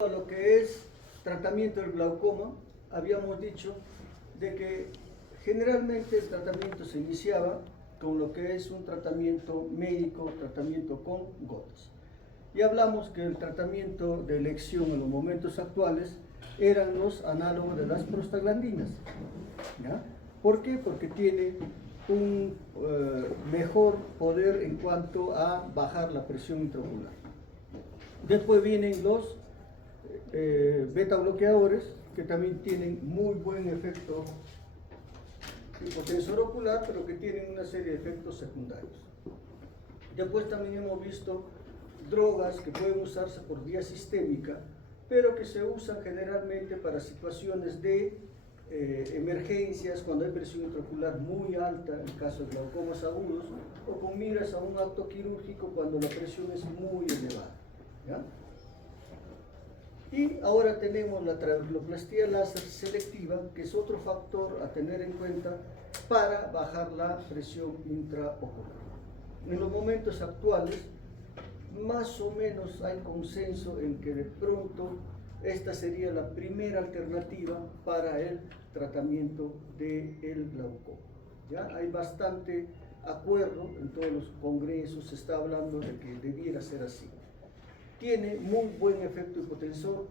A lo que es tratamiento del glaucoma, habíamos dicho de que generalmente el tratamiento se iniciaba con lo que es un tratamiento médico, tratamiento con gotas. Y hablamos que el tratamiento de elección en los momentos actuales eran los análogos de las prostaglandinas. ¿Ya? ¿Por qué? Porque tiene un mejor poder en cuanto a bajar la presión intraocular. Después vienen los beta bloqueadores, que también tienen muy buen efecto hipotensor ocular, pero que tienen una serie de efectos secundarios. Después también hemos visto drogas que pueden usarse por vía sistémica, pero que se usan generalmente para situaciones de emergencias, cuando hay presión intraocular muy alta, en caso de glaucomas agudos, o con miras a un acto quirúrgico cuando la presión es muy elevada. ¿Ya? Y ahora tenemos la trabeculoplastia láser selectiva, que es otro factor a tener en cuenta para bajar la presión intraocular. En los momentos actuales, más o menos hay consenso en que de pronto esta sería la primera alternativa para el tratamiento del glaucoma. ¿Ya? Hay bastante acuerdo en todos los congresos, se está hablando de que debiera ser así. Tiene muy buen efecto hipotensor,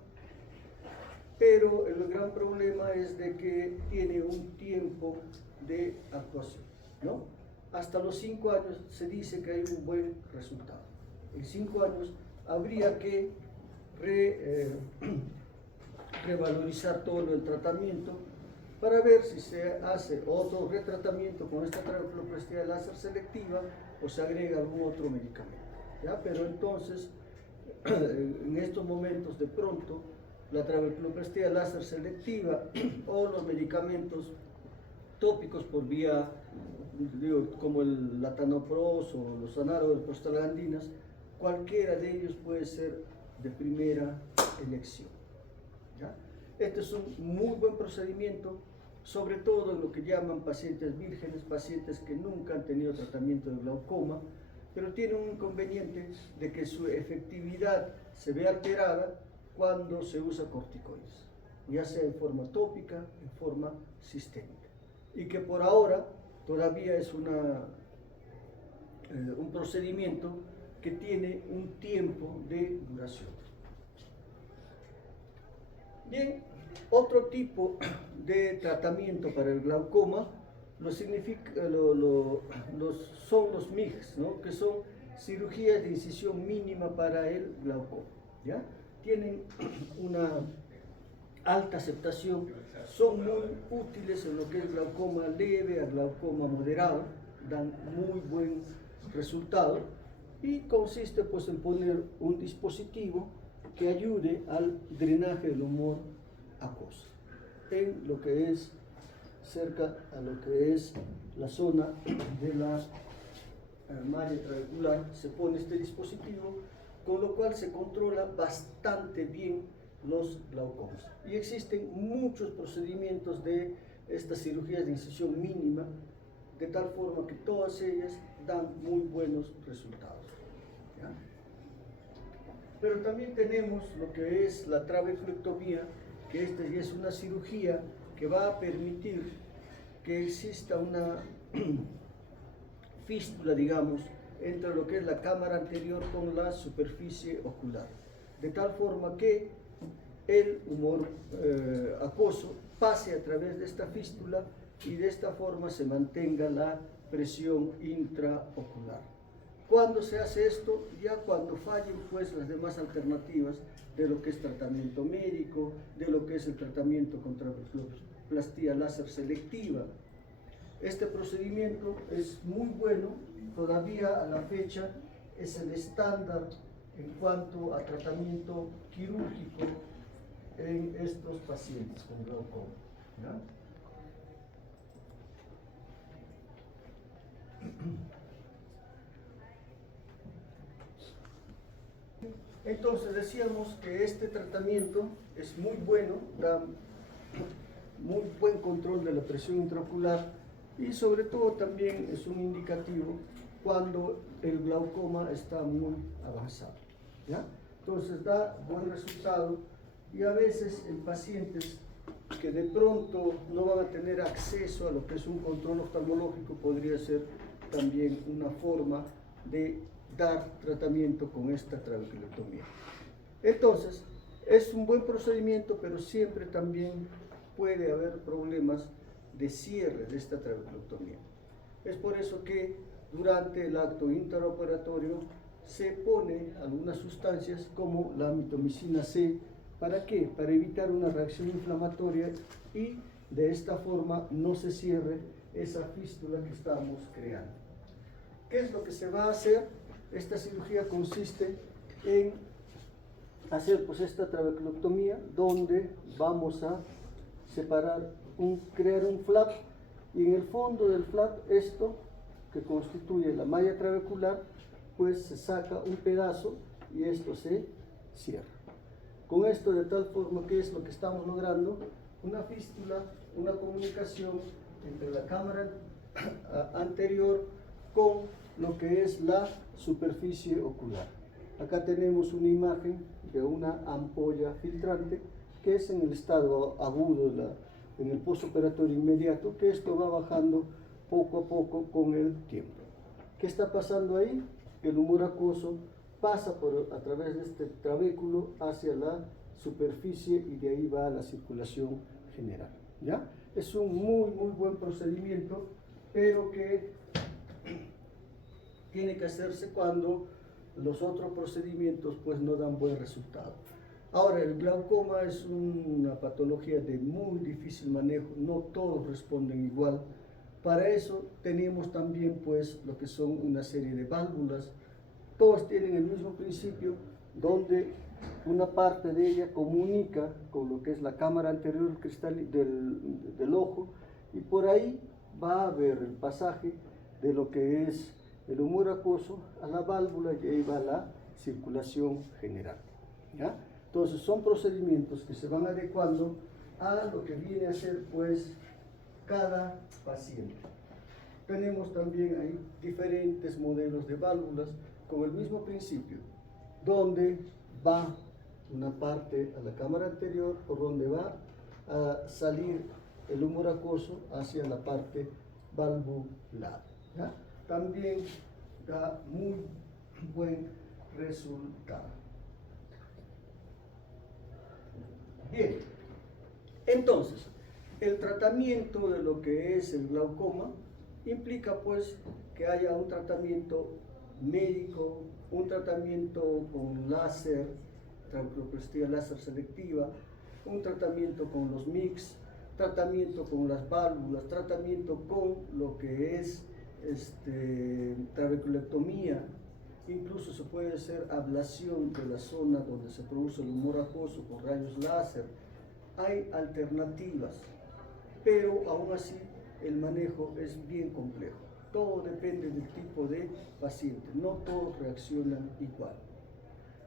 pero el gran problema es de que tiene un tiempo de actuación, ¿no? Hasta los 5 años se dice que hay un buen resultado. En 5 años habría que revalorizar todo el tratamiento para ver si se hace otro retratamiento con esta trabeculoplastia láser selectiva o se agrega algún otro medicamento, ¿ya? Pero entonces, en estos momentos, de pronto, la trabeculoplastia láser selectiva o los medicamentos tópicos por vía, como el latanoprost o los análogos de prostaglandinas, cualquiera de ellos puede ser de primera elección. ¿Ya? Este es un muy buen procedimiento, sobre todo en lo que llaman pacientes vírgenes, pacientes que nunca han tenido tratamiento de glaucoma, pero tiene un inconveniente de que su efectividad se ve alterada cuando se usa corticoides, ya sea en forma tópica, en forma sistémica, y que por ahora todavía es un procedimiento que tiene un tiempo de duración. Bien, otro tipo de tratamiento para el glaucoma son los MIGS, ¿no? Que son cirugías de incisión mínima para el glaucoma. ¿Ya? Tienen una alta aceptación, son muy útiles en lo que es glaucoma leve a glaucoma moderado, dan muy buen resultado y consiste pues en poner un dispositivo que ayude al drenaje del humor acuoso en lo que es cerca a lo que es la zona de la malla trabecular. Se pone este dispositivo, con lo cual se controla bastante bien los glaucomas. Y existen muchos procedimientos de estas cirugías de incisión mínima, de tal forma que todas ellas dan muy buenos resultados. ¿Ya? Pero también tenemos lo que es la trabeclectomía, que esta ya es una cirugía que va a permitir que exista una fístula, digamos, entre lo que es la cámara anterior con la superficie ocular, de tal forma que el humor acuoso pase a través de esta fístula y de esta forma se mantenga la presión intraocular. ¿Cuándo se hace esto? Ya cuando fallen pues las demás alternativas de lo que es tratamiento médico, de lo que es el tratamiento con trabeculoplastia láser selectiva. Este procedimiento es muy bueno, todavía a la fecha es el estándar en cuanto a tratamiento quirúrgico en estos pacientes con glaucoma. ¿Ya? Entonces decíamos que este tratamiento es muy bueno, da muy buen control de la presión intraocular y sobre todo también es un indicativo cuando el glaucoma está muy avanzado. ¿Ya? Entonces da buen resultado y a veces en pacientes que de pronto no van a tener acceso a lo que es un control oftalmológico, podría ser también una forma de dar tratamiento con esta trabeculectomía. Entonces, es un buen procedimiento, pero siempre también puede haber problemas de cierre de esta trabeculectomía. Es por eso que durante el acto intraoperatorio se pone algunas sustancias como la mitomicina C. ¿Para qué? Para evitar una reacción inflamatoria y de esta forma no se cierre esa fístula que estamos creando. ¿Qué es lo que se va a hacer? Esta cirugía consiste en hacer pues esta trabeculectomía, donde vamos a separar, crear un flap, y en el fondo del flap, esto que constituye la malla trabecular, pues se saca un pedazo y esto se cierra. Con esto, de tal forma que es lo que estamos logrando, una fístula, una comunicación entre la cámara anterior con lo que es la superficie ocular. Acá tenemos una imagen de una ampolla filtrante que es en el estado agudo, en el postoperatorio inmediato, que esto va bajando poco a poco con el tiempo. ¿Qué está pasando ahí? Que el humor acuoso pasa a través de este trabéculo hacia la superficie y de ahí va a la circulación general. ¿Ya? Es un muy buen procedimiento, pero que tiene que hacerse cuando los otros procedimientos pues no dan buen resultado. Ahora, el glaucoma es una patología de muy difícil manejo, no todos responden igual. Para eso tenemos también pues lo que son una serie de válvulas. Todos tienen el mismo principio, donde una parte de ella comunica con lo que es la cámara anterior del ojo, y por ahí va a haber el pasaje de lo que es el humor acuoso a la válvula, y ahí va la circulación general. ¿Ya? Entonces son procedimientos que se van adecuando a lo que viene a ser pues cada paciente. Tenemos también ahí diferentes modelos de válvulas con el mismo principio, donde va una parte a la cámara anterior, por donde va a salir el humor acuoso hacia la parte valvular. ¿Ya? También da muy buen resultado. Bien, entonces, el tratamiento de lo que es el glaucoma implica pues que haya un tratamiento médico, un tratamiento con láser, trabeculoplastia láser selectiva, un tratamiento con los MIGS, tratamiento con las válvulas, tratamiento con lo que es trabeculectomía. Incluso se puede hacer ablación de la zona donde se produce el humor acuoso con rayos láser. Hay alternativas, pero aún así el manejo es bien complejo. Todo depende del tipo de paciente, no todos reaccionan igual.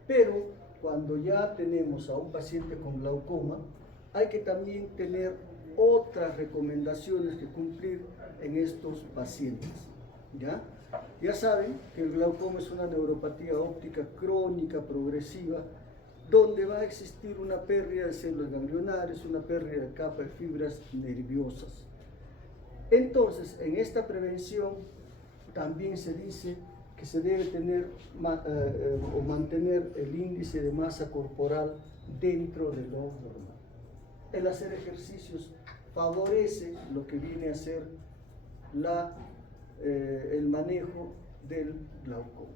Pero cuando ya tenemos a un paciente con glaucoma, hay que también tener otras recomendaciones que cumplir en estos pacientes. Ya saben que el glaucoma es una neuropatía óptica crónica progresiva, donde va a existir una pérdida de células ganglionares, una pérdida de capa de fibras nerviosas. Entonces, en esta prevención también se dice que se debe tener o mantener el índice de masa corporal dentro de lo normal. El hacer ejercicios favorece lo que viene a ser el manejo del glaucoma.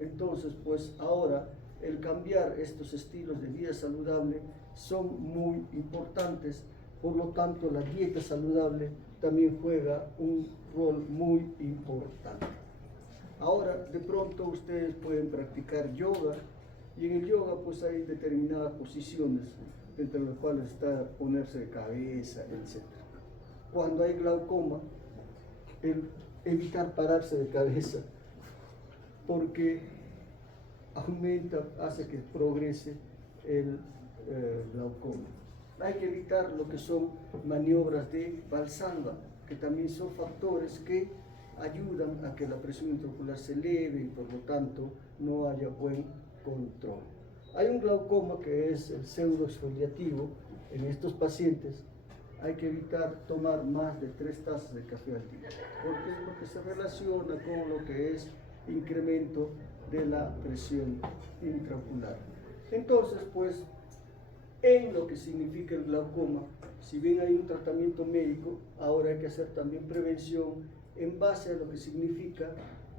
Entonces, pues ahora el cambiar estos estilos de vida saludable son muy importantes, por lo tanto la dieta saludable también juega un rol muy importante. Ahora, de pronto ustedes pueden practicar yoga, y en el yoga pues hay determinadas posiciones, entre las cuales está ponerse de cabeza, etc. Cuando hay glaucoma, evitar pararse de cabeza, porque hace que progrese el glaucoma. Hay que evitar lo que son maniobras de Valsalva, que también son factores que ayudan a que la presión intraocular se eleve y por lo tanto no haya buen control. Hay un glaucoma que es el pseudoexfoliativo. En estos pacientes hay que evitar tomar más de 3 tazas de café al día. ¿Por qué? Porque se relaciona con lo que es incremento de la presión intraocular. Entonces, pues, en lo que significa el glaucoma, si bien hay un tratamiento médico, ahora hay que hacer también prevención en base a lo que significa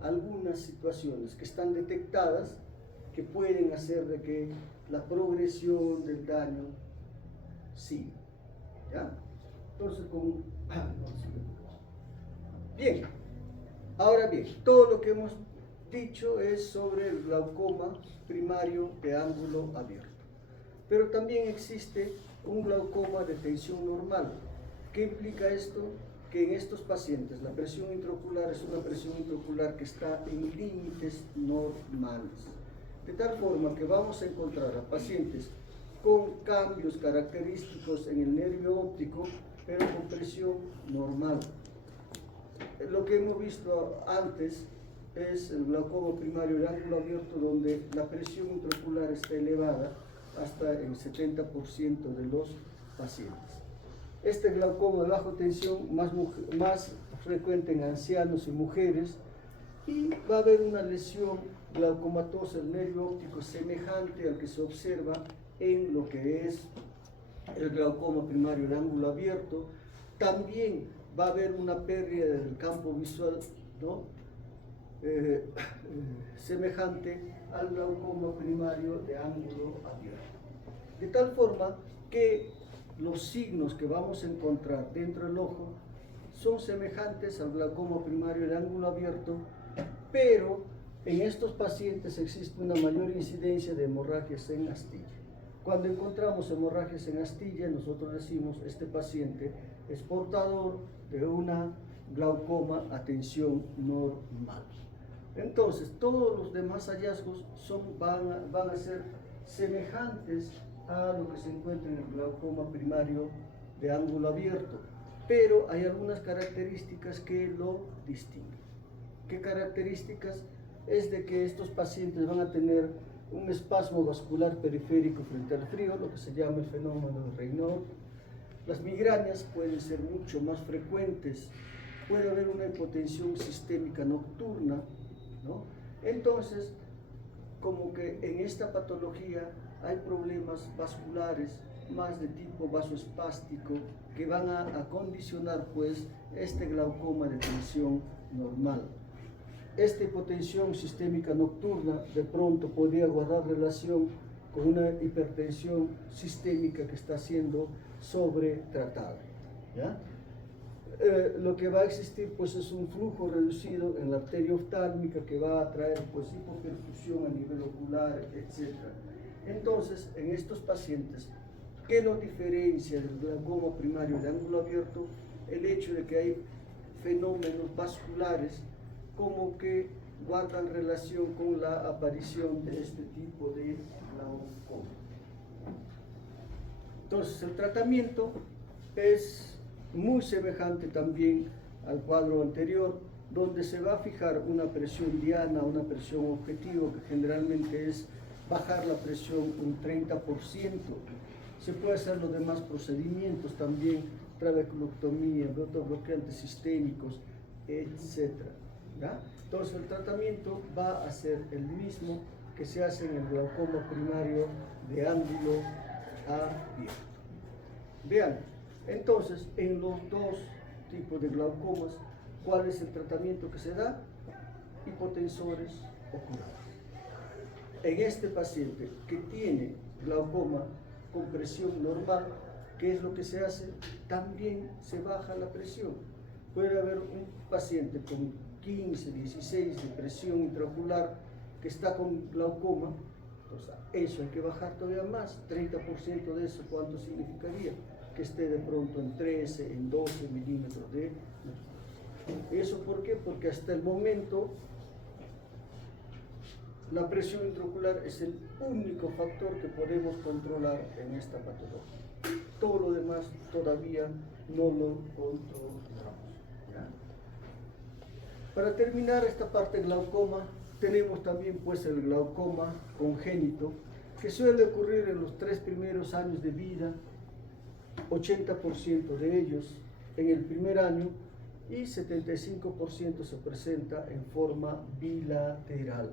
algunas situaciones que están detectadas que pueden hacer de que la progresión del daño siga. ¿Ya? Entonces, bien, ahora bien, todo lo que hemos dicho es sobre el glaucoma primario de ángulo abierto. Pero también existe un glaucoma de tensión normal. ¿Qué implica esto? Que en estos pacientes la presión intraocular es una presión intraocular que está en límites normales. De tal forma que vamos a encontrar a pacientes con cambios característicos en el nervio óptico, pero con presión normal. Lo que hemos visto antes es el glaucoma primario de ángulo abierto, donde la presión intraocular está elevada hasta el 70% de los pacientes. Este glaucoma de baja tensión más frecuente en ancianos y mujeres, y va a haber una lesión glaucomatosa del nervio óptico semejante al que se observa en lo que es el glaucoma primario de ángulo abierto. También va a haber una pérdida del campo visual, ¿no? Semejante al glaucoma primario de ángulo abierto. De tal forma que los signos que vamos a encontrar dentro del ojo son semejantes al glaucoma primario de ángulo abierto, pero en estos pacientes existe una mayor incidencia de hemorragias en astilla. Cuando encontramos hemorragias en astilla, nosotros decimos este paciente es portador de una glaucoma a tensión normal. Entonces, todos los demás hallazgos van a ser semejantes a lo que se encuentra en el glaucoma primario de ángulo abierto, pero hay algunas características que lo distinguen. ¿Qué características? Es de que estos pacientes van a tener un espasmo vascular periférico frente al frío, lo que se llama el fenómeno de Raynaud. Las migrañas pueden ser mucho más frecuentes, puede haber una hipotensión sistémica nocturna, ¿no? Entonces, como que en esta patología hay problemas vasculares más de tipo vasoespástico que van a condicionar pues este glaucoma de tensión normal. Esta hipotensión sistémica nocturna de pronto podría guardar relación con una hipertensión sistémica que está siendo sobretratada, ¿ya? Lo que va a existir pues es un flujo reducido en la arteria oftálmica que va a traer pues hipoperfusión a nivel ocular, etc. Entonces, en estos pacientes, ¿qué nos diferencia del glaucoma primario de ángulo abierto? El hecho de que hay fenómenos vasculares como que guardan relación con la aparición de este tipo de glaucoma. Entonces, el tratamiento es muy semejante también al cuadro anterior, donde se va a fijar una presión diana, una presión objetivo, que generalmente es bajar la presión un 30%. Se puede hacer los demás procedimientos también, trabeculotomía, bloqueantes sistémicos, etc. ¿Ya? Entonces el tratamiento va a ser el mismo que se hace en el glaucoma primario de ángulo abierto. Vean, entonces en los dos tipos de glaucomas, ¿cuál es el tratamiento que se da? Hipotensores oculares. En este paciente que tiene glaucoma con presión normal, ¿qué es lo que se hace? También se baja la presión. Puede haber un paciente con 15, 16 de presión intraocular que está con glaucoma, entonces eso hay que bajar todavía más, 30% de eso, ¿cuánto significaría? Que esté de pronto en 13, en 12 milímetros de mercurio. ¿Eso por qué? Porque hasta el momento la presión intraocular es el único factor que podemos controlar en esta patología. Todo lo demás todavía no lo controlamos, ¿ya? Para terminar esta parte del glaucoma, tenemos también pues el glaucoma congénito, que suele ocurrir en los 3 primeros años de vida, 80% de ellos en el primer año y 75% se presenta en forma bilateral.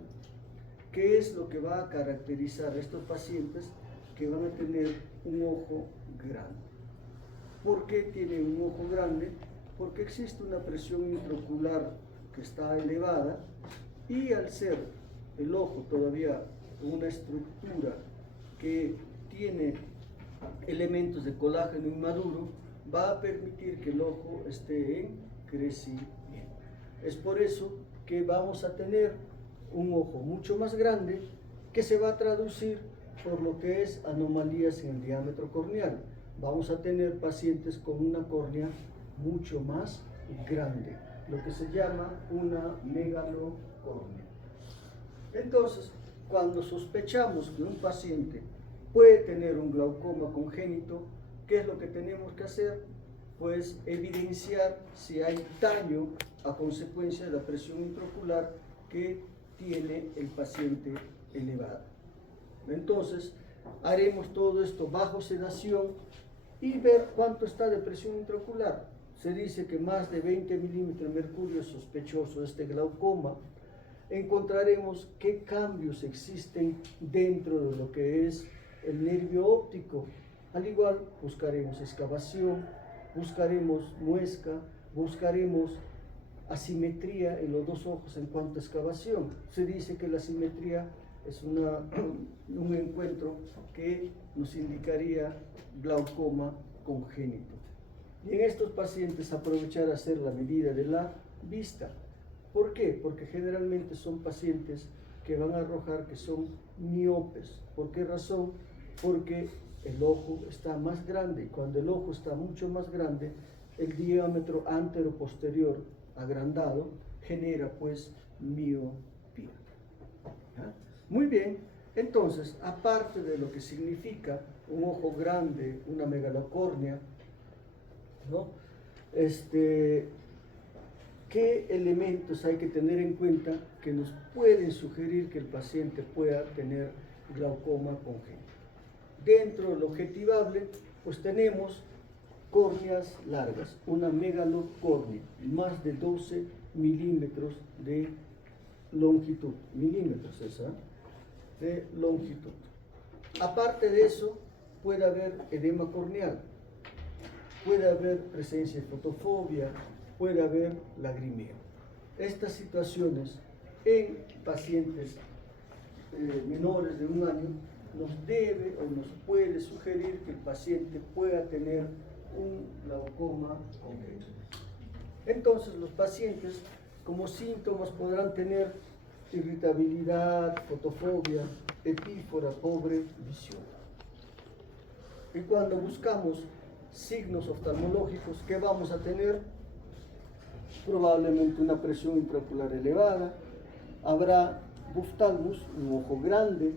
¿Qué es lo que va a caracterizar a estos pacientes que van a tener un ojo grande? ¿Por qué tienen un ojo grande? Porque existe una presión intraocular que está elevada y al ser el ojo todavía una estructura que tiene elementos de colágeno inmaduro, va a permitir que el ojo esté en crecimiento. Es por eso que vamos a tener un ojo mucho más grande que se va a traducir por lo que es anomalías en el diámetro corneal. Vamos a tener pacientes con una córnea mucho más grande, lo que se llama una megalocornea. Entonces, cuando sospechamos que un paciente puede tener un glaucoma congénito, ¿qué es lo que tenemos que hacer? Pues evidenciar si hay daño a consecuencia de la presión intraocular que tiene el paciente elevada. Entonces, haremos todo esto bajo sedación y ver cuánto está de presión intraocular. Se dice que más de 20 milímetros de mercurio es sospechoso de este glaucoma. Encontraremos qué cambios existen dentro de lo que es el nervio óptico. Al igual, buscaremos excavación, buscaremos muesca, buscaremos asimetría en los dos ojos en cuanto a excavación. Se dice que la asimetría es un encuentro que nos indicaría glaucoma congénito. Y en estos pacientes aprovechar a hacer la medida de la vista. ¿Por qué? Porque generalmente son pacientes que van a arrojar que son miopes. ¿Por qué razón? Porque el ojo está más grande y cuando el ojo está mucho más grande, el diámetro antero-posterior agrandado genera pues miopía. ¿Ya? Muy bien, entonces, aparte de lo que significa un ojo grande, una megalocornea, ¿no? ¿Qué elementos hay que tener en cuenta que nos pueden sugerir que el paciente pueda tener glaucoma congénito? Dentro del objetivable, pues tenemos córneas largas, una megalocornea, más de 12 milímetros de longitud, milímetros esa, de longitud. Aparte de eso, puede haber edema corneal, puede haber presencia de fotofobia, puede haber lagrimeo. Estas situaciones en pacientes menores de 1 año nos debe o nos puede sugerir que el paciente pueda tener un glaucoma congénito. Entonces los pacientes como síntomas podrán tener irritabilidad, fotofobia, epífora, pobre visión. Y cuando buscamos signos oftalmológicos, ¿qué vamos a tener? Probablemente una presión intraocular elevada, habrá buftalmus, un ojo grande,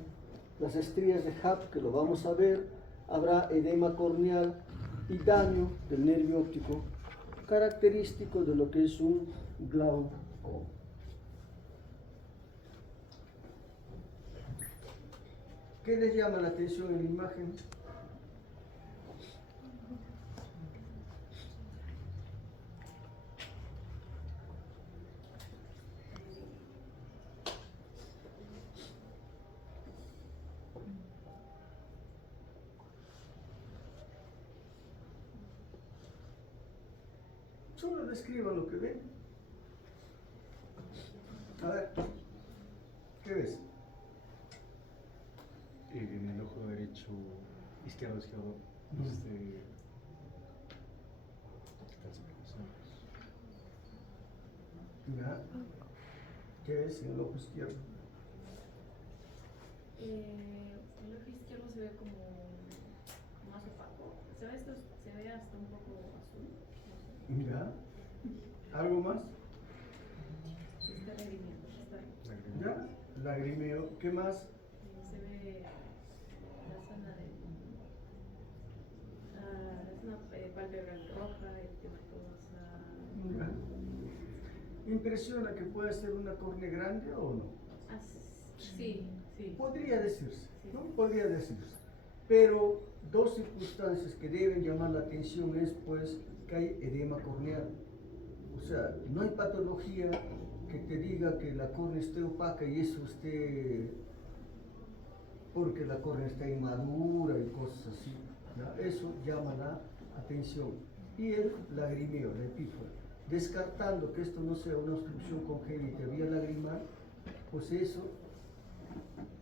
las estrías de Hub, que lo vamos a ver, habrá edema corneal y daño del nervio óptico, característico de lo que es un glaucoma. ¿Qué les llama la atención en la imagen? Solo describan lo que ven. A ver, ¿qué ves? En el ojo derecho, izquierdo, Ya. ¿Qué ves en el ojo izquierdo? El ojo izquierdo se ve como más opaco. Se ve hasta un poco azul. Mira. ¿Algo más? Está lagrimeando. Ya. Lagrimeo. ¿Qué más? Se ve la zona de la zona palpebral roja, eritematosa. Mira. ¿Impresiona que puede ser una córnea grande o no? Sí, sí. Podría decirse. ¿no? Podría decirse. Pero dos circunstancias que deben llamar la atención es pues que hay edema corneal. O sea, no hay patología que te diga que la córnea esté opaca y eso esté porque la córnea está inmadura y cosas así, ¿no? Eso llama la atención. Y el lagrimeo, la epífora. Descartando que esto no sea una obstrucción congénita vía lagrimal, pues eso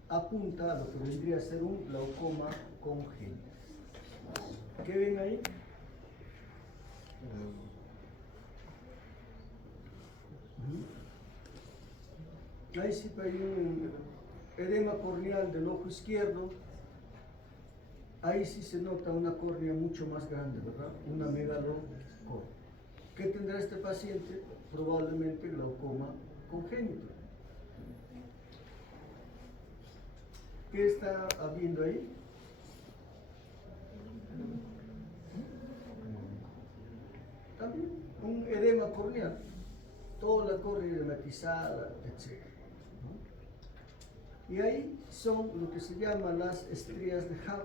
apunta a lo que vendría a ser un glaucoma congénito. ¿Qué ven ahí? Ahí sí hay un edema corneal del ojo izquierdo. Ahí sí se nota una córnea mucho más grande, ¿verdad? Una megalocornea. ¿Qué tendrá este paciente? Probablemente glaucoma congénito. ¿Qué está habiendo ahí? También un edema corneal. Toda la córnea edematizada, etc. Y ahí son lo que se llaman las estrías de Hub,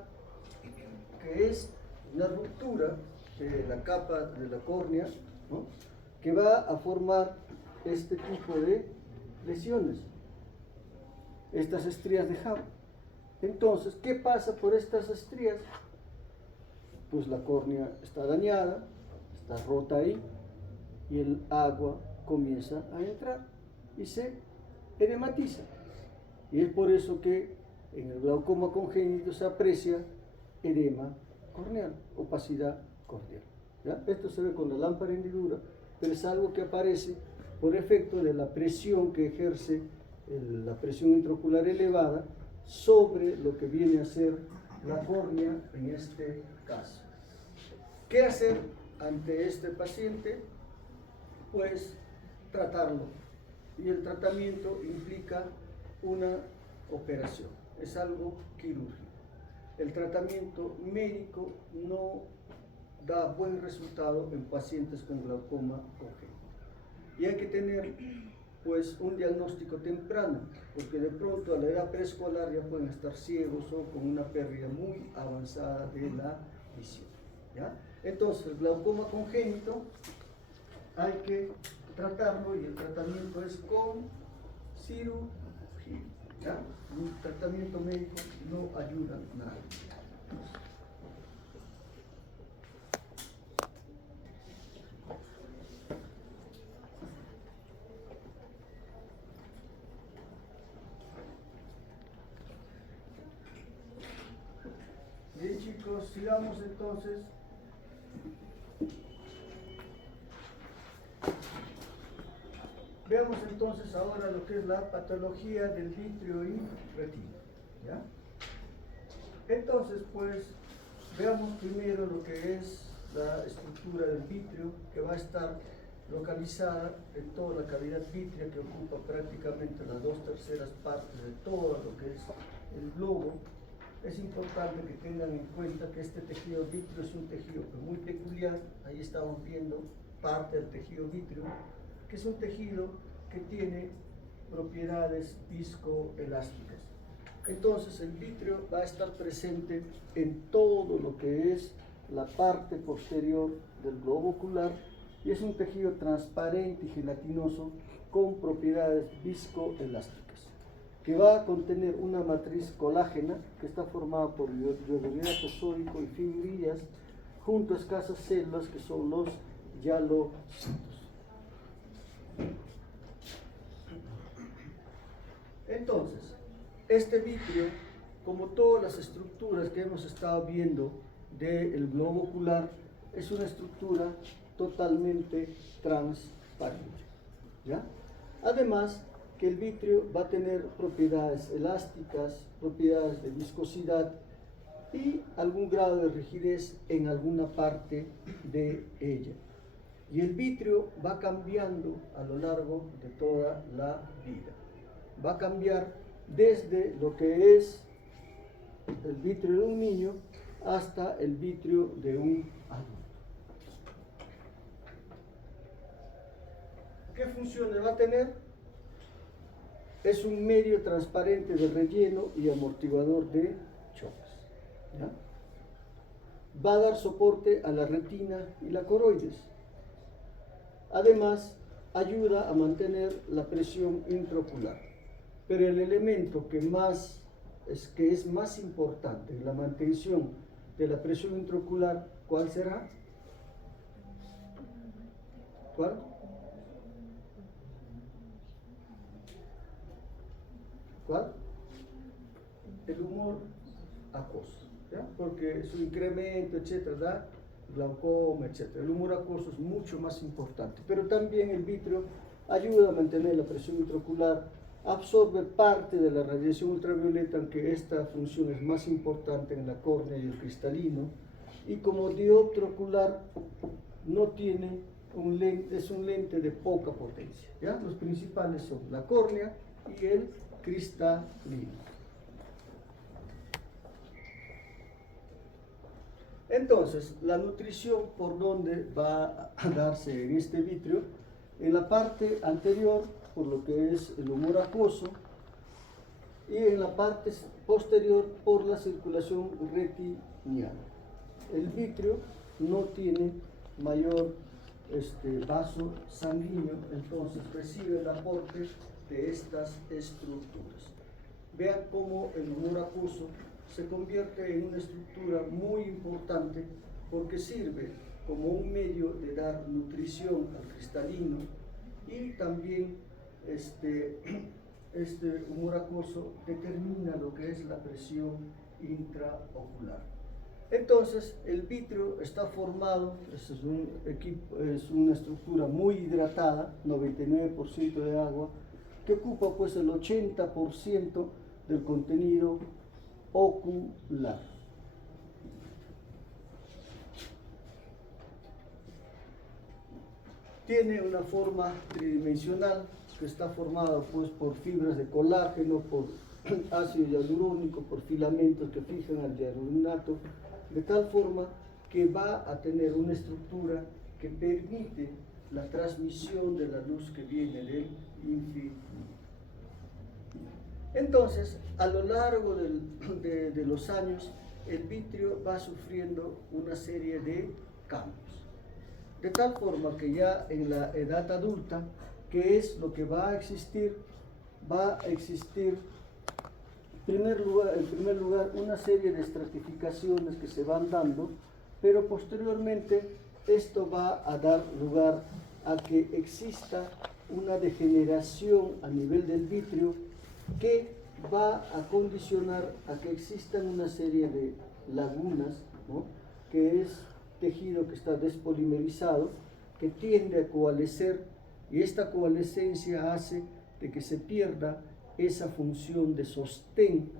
que es una ruptura de la capa de la córnea, ¿no? Que va a formar este tipo de lesiones, estas estrías de Hub. Entonces, ¿qué pasa por estas estrías? Pues la córnea está dañada, está rota ahí, y el agua comienza a entrar y se edematiza. Y es por eso que en el glaucoma congénito se aprecia edema corneal, opacidad corneal. ¿Ya? Esto se ve con la lámpara hendidura, pero es algo que aparece por efecto de la presión que ejerce la presión intraocular elevada sobre lo que viene a ser la córnea en este caso. ¿Qué hacer ante este paciente? Pues tratarlo. Y el tratamiento implica una operación, es algo quirúrgico. El tratamiento médico no da buen resultado en pacientes con glaucoma congénito. Y hay que tener pues un diagnóstico temprano, porque de pronto a la edad preescolar ya pueden estar ciegos o con una pérdida muy avanzada de la visión. ¿Ya? Entonces, el glaucoma congénito hay que tratarlo y el tratamiento es con cirugía. ¿Ya? Un tratamiento médico no ayuda nada. Bien, chicos, sigamos entonces. Veamos entonces ahora lo que es la patología del vitrio y retina. ¿Ya? Entonces, pues, veamos primero lo que es la estructura del vitrio, que va a estar localizada en toda la cavidad vítrea, que ocupa prácticamente las 2/3 partes de todo lo que es el globo. Es importante que tengan en cuenta que este tejido vítreo es un tejido muy peculiar. Ahí estamos viendo parte del tejido vítreo, que es un tejido que tiene propiedades viscoelásticas. Entonces el vitrio va a estar presente en todo lo que es la parte posterior del globo ocular y es un tejido transparente y gelatinoso con propiedades viscoelásticas, que va a contener una matriz colágena que está formada por iodohidrato sódico y fibrillas junto a escasas células que son los hialocitos. Entonces, este vitrio, como todas las estructuras que hemos estado viendo del globo ocular, es una estructura totalmente transparente, ¿ya? Además, que el vitrio va a tener propiedades elásticas, propiedades de viscosidad y algún grado de rigidez en alguna parte de ella. Y el vitrio va cambiando a lo largo de toda la vida. Va a cambiar desde lo que es el vitrio de un niño hasta el vitrio de un adulto. ¿Qué funciones va a tener? es un medio transparente de relleno y amortiguador de choques. ¿Ya? Va a dar soporte a la retina y la coroides. Además, ayuda a mantener la presión intraocular. Pero el elemento que es más importante en la mantención de la presión intraocular, ¿cuál será? ¿Cuál? ¿Cuál? El humor acuoso, ¿ya? Porque su incremento, etcétera, da glaucoma, etcétera. El humor acuoso es mucho más importante, pero también el vitrio ayuda a mantener la presión intraocular, absorbe parte de la radiación ultravioleta, aunque esta función es más importante en la córnea y el cristalino, y como dioptro ocular no tiene es un lente de poca potencia, ¿ya? Los principales son la córnea y el cristalino. Entonces, la nutrición por donde va a darse en este vitrio, en la parte anterior, por lo que es el humor acuoso, y en la parte posterior por la circulación retiniana. El vitrio no tiene mayor vaso sanguíneo, entonces recibe el aporte de estas estructuras. Vean cómo el humor acuoso se convierte en una estructura muy importante porque sirve como un medio de dar nutrición al cristalino y también este humor acuoso determina lo que es la presión intraocular. Entonces, el vitrio está formado, es una estructura muy hidratada, 99% de agua, que ocupa pues el 80% del contenido ocular. Tiene una forma tridimensional que está formada pues por fibras de colágeno, por ácido hialurónico, por filamentos que fijan al hialuronato, de tal forma que va a tener una estructura que permite la transmisión de la luz que viene del infinito. Entonces, a lo largo de los años, el vitrio va sufriendo una serie de cambios. De tal forma que ya en la edad adulta, ¿qué es lo que va a existir? Va a existir, en primer lugar, una serie de estratificaciones que se van dando, pero posteriormente esto va a dar lugar a que exista una degeneración a nivel del vitrio que va a condicionar a que existan una serie de lagunas, ¿no? Que es tejido que está despolimerizado, que tiende a coalescer, y esta coalescencia hace de que se pierda esa función de sostén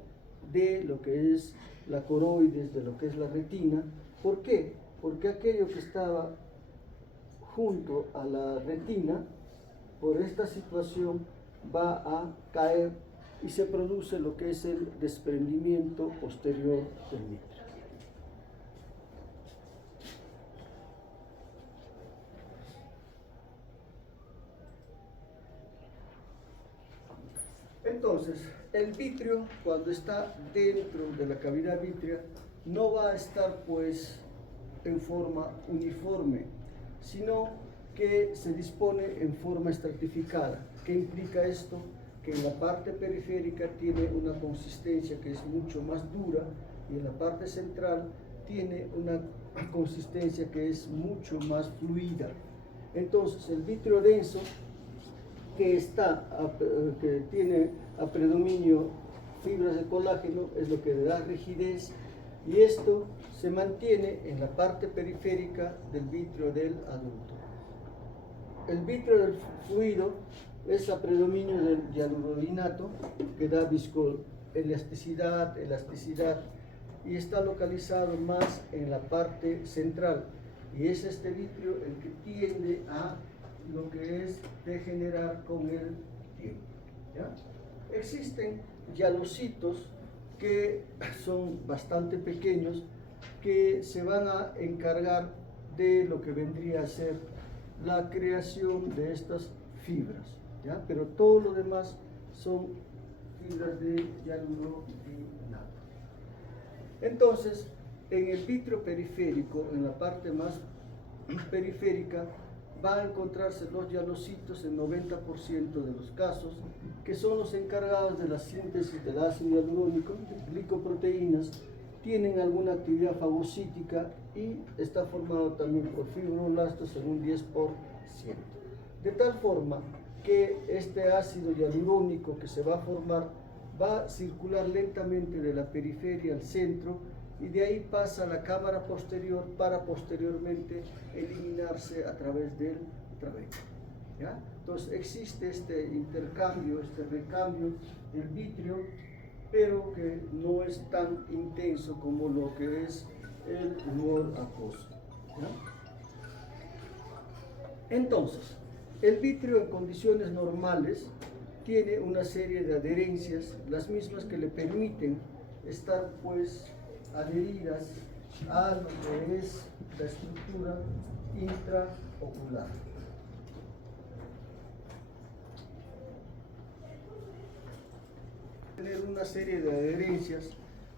de lo que es la coroides, de lo que es la retina. ¿Por qué? Porque aquello que estaba junto a la retina, por esta situación, va a caer y se produce lo que es el desprendimiento posterior del vitrio. Entonces, el vitrio, cuando está dentro de la cavidad vítrea, no va a estar pues en forma uniforme, sino que se dispone en forma estratificada. ¿Qué implica esto? Que en la parte periférica tiene una consistencia que es mucho más dura y en la parte central tiene una consistencia que es mucho más fluida. Entonces, el vitrio denso que tiene a predominio fibras de colágeno es lo que le da rigidez, y esto se mantiene en la parte periférica del vitrio del adulto. El vitrio del fluido es a predominio del hialuroninato, que da viscoelasticidad, elasticidad, y está localizado más en la parte central, y es este vitrio el que tiende a lo que es degenerar con el tiempo, ¿ya? Existen hialocitos que son bastante pequeños, que se van a encargar de lo que vendría a ser la creación de estas fibras, ¿ya? Pero todo lo demás son fibras de hialuro dinato. Entonces, en el vitrio periférico, en la parte más periférica, va a encontrarse los hialocitos en 90% de los casos, que son los encargados de la síntesis del ácido hialurónico, de glicoproteínas, tienen alguna actividad fagocítica y está formado también por fibroblastos en un 10%. De tal forma que este ácido hialurónico que se va a formar va a circular lentamente de la periferia al centro y de ahí pasa a la cámara posterior para posteriormente eliminarse a través del trabeco. ¿Ya? Entonces existe este intercambio, este recambio del vitrio, pero que no es tan intenso como lo que es el humor acuoso. ¿Ya? Entonces, el vitrio en condiciones normales tiene una serie de adherencias, las mismas que le permiten estar pues adheridas a lo que es la estructura intraocular. Tener una serie de adherencias,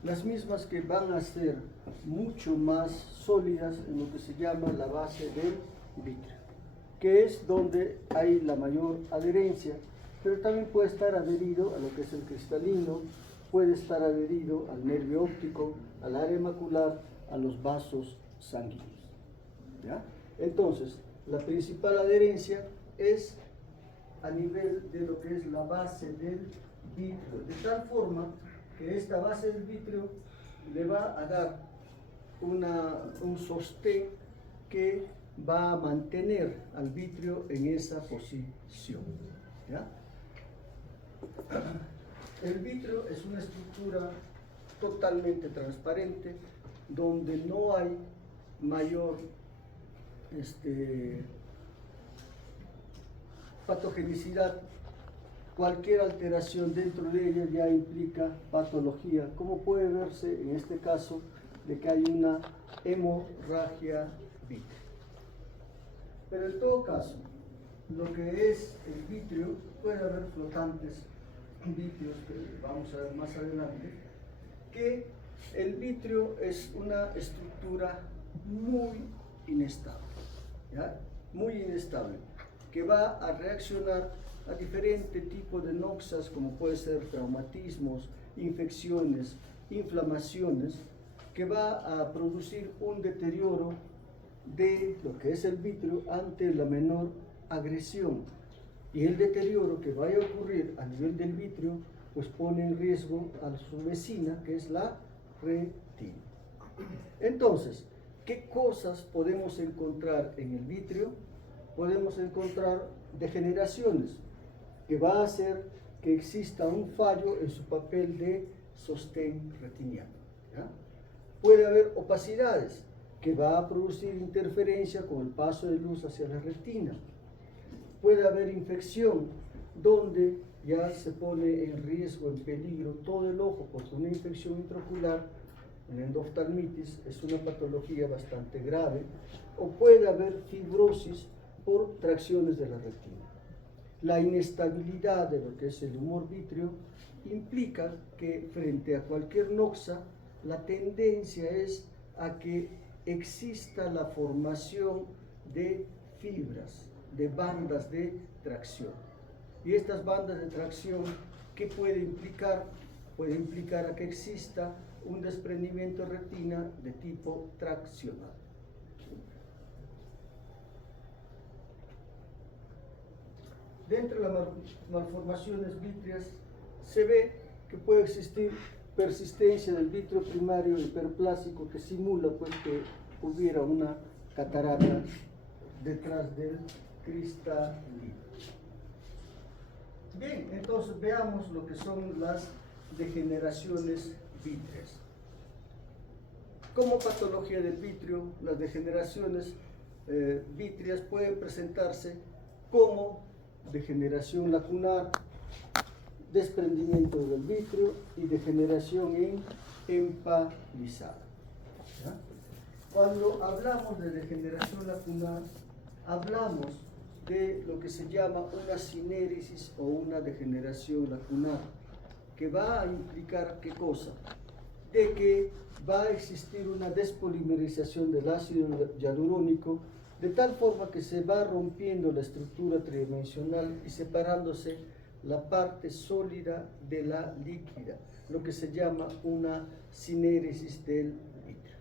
las mismas que van a ser mucho más sólidas en lo que se llama la base del vitrio, que es donde hay la mayor adherencia, pero también puede estar adherido a lo que es el cristalino, puede estar adherido al nervio óptico, al área macular, a los vasos sanguíneos. ¿Ya? Entonces, la principal adherencia es a nivel de lo que es la base del vitrio, de tal forma que esta base del vitrio le va a dar un sostén que va a mantener al vitrio en esa posición. ¿Ya? El vitrio es una estructura totalmente transparente, donde no hay mayor patogenicidad. Cualquier alteración dentro de ella ya implica patología, como puede verse en este caso de que hay una hemorragia vitrea. Pero en todo caso, lo que es el vitrio, puede haber flotantes vitrios que vamos a ver más adelante, que el vitrio es una estructura muy inestable, ¿ya? Muy inestable, que va a reaccionar a diferentes tipos de noxas, como puede ser traumatismos, infecciones, inflamaciones, que va a producir un deterioro de lo que es el vitrio ante la menor agresión. Y el deterioro que vaya a ocurrir a nivel del vitrio, pues pone en riesgo a su vecina, que es la retina. Entonces, ¿qué cosas podemos encontrar en el vitrio? Podemos encontrar degeneraciones, que va a hacer que exista un fallo en su papel de sostén retiniano. ¿Ya? Puede haber opacidades, que va a producir interferencia con el paso de luz hacia la retina. Puede haber infección, donde ya se pone en riesgo, en peligro todo el ojo, porque una infección intraocular, la endoftalmitis, es una patología bastante grave, o puede haber fibrosis por tracciones de la retina. La inestabilidad de lo que es el humor vítreo implica que frente a cualquier noxa, la tendencia es a que exista la formación de fibras, de bandas de tracción. Y estas bandas de tracción, ¿qué puede implicar? Puede implicar a que exista un desprendimiento de retina de tipo traccional. Dentro de las malformaciones vítreas se ve que puede existir persistencia del vitrio primario hiperplásico, que simula pues que hubiera una catarata detrás del cristalino. Bien, entonces veamos lo que son las degeneraciones vítreas. Como patología del vitrio, las degeneraciones vítreas pueden presentarse como degeneración lacunar, desprendimiento del vitrio y degeneración en empalizada. ¿Ya? Cuando hablamos de degeneración lacunar, hablamos de lo que se llama una sinéresis o una degeneración lacunar, que va a implicar ¿qué cosa? De que va a existir una despolimerización del ácido hialurónico de tal forma que se va rompiendo la estructura tridimensional y separándose la parte sólida de la líquida, lo que se llama una sinéresis del vitrio.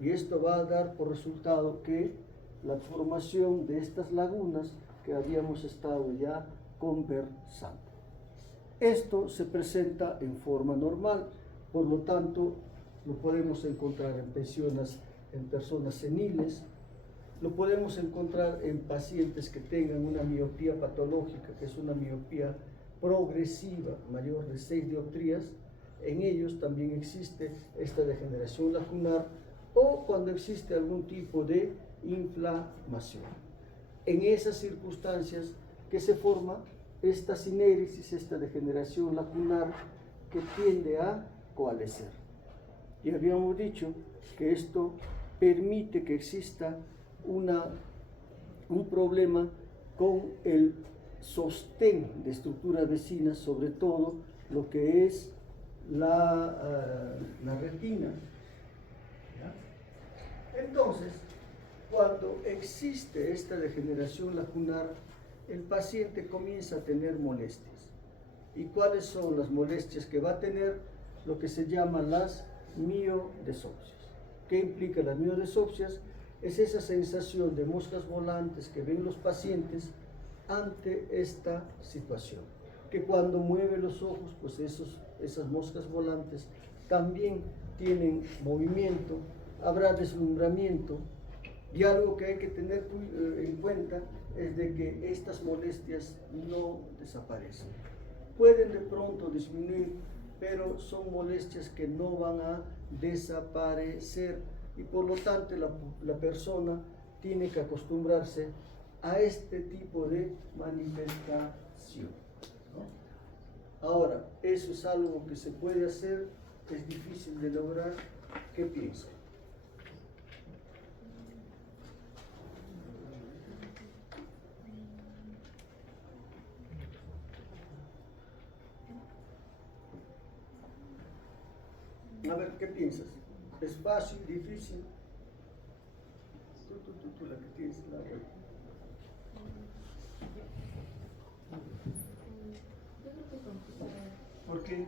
Y esto va a dar por resultado que la formación de estas lagunas que habíamos estado ya conversando. Esto se presenta en forma normal, por lo tanto lo podemos encontrar en personas seniles, lo podemos encontrar en pacientes que tengan una miopía patológica, que es una miopía progresiva mayor de 6 dioptrías. En ellos también existe esta degeneración lacunar o cuando existe algún tipo de inflamación. En esas circunstancias que se forma esta sinéresis, esta degeneración lacunar que tiende a coalescer. Y habíamos dicho que esto permite que exista un problema con el sostén de estructuras vecinas, sobre todo lo que es la retina. ¿Ya? Entonces, cuando existe esta degeneración lacunar, el paciente comienza a tener molestias. ¿Y cuáles son las molestias que va a tener? Lo que se llaman las miodesopsias. ¿Qué implica las miodesopsias? Es esa sensación de moscas volantes que ven los pacientes ante esta situación, que cuando mueve los ojos, pues esas moscas volantes también tienen movimiento, habrá deslumbramiento, y algo que hay que tener en cuenta es de que estas molestias no desaparecen. Pueden de pronto disminuir, pero son molestias que no van a desaparecer y por lo tanto la persona tiene que acostumbrarse a este tipo de manifestación, ¿no? Ahora, eso es algo que se puede hacer, es difícil de lograr. ¿Qué piensan? A ver, ¿qué piensas? ¿Es fácil, difícil? Tú, la que tienes la web. Yo creo que es complicado. ¿Por qué?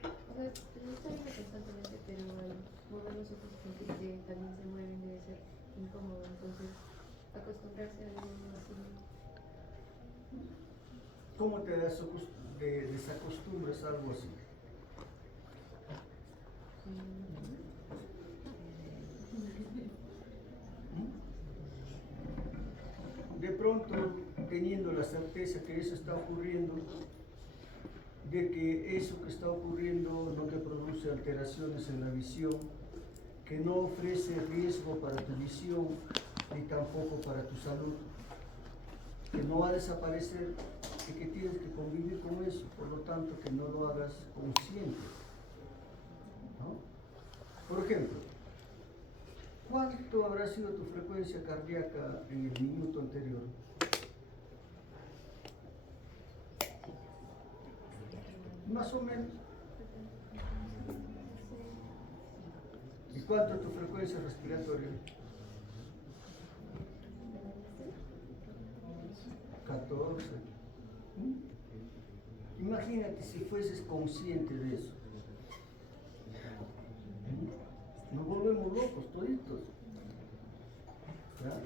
O sea, está bien constantemente, pero al mover los ojos sentir que también se mueven debe ser incómodo. Entonces, acostumbrarse a algo así. ¿Cómo te desacostumbras a algo así? De pronto, teniendo la certeza que eso está ocurriendo, de que eso que está ocurriendo no te produce alteraciones en la visión, que no ofrece riesgo para tu visión ni tampoco para tu salud, que no va a desaparecer y que tienes que convivir con eso, por lo tanto que no lo hagas consciente, ¿no? Por ejemplo, ¿cuánto habrá sido tu frecuencia cardíaca en el minuto anterior? Más o menos. ¿Y cuánto tu frecuencia respiratoria? 14. Imagínate si fueses consciente de eso. Nos volvemos locos toditos. ¿Ya?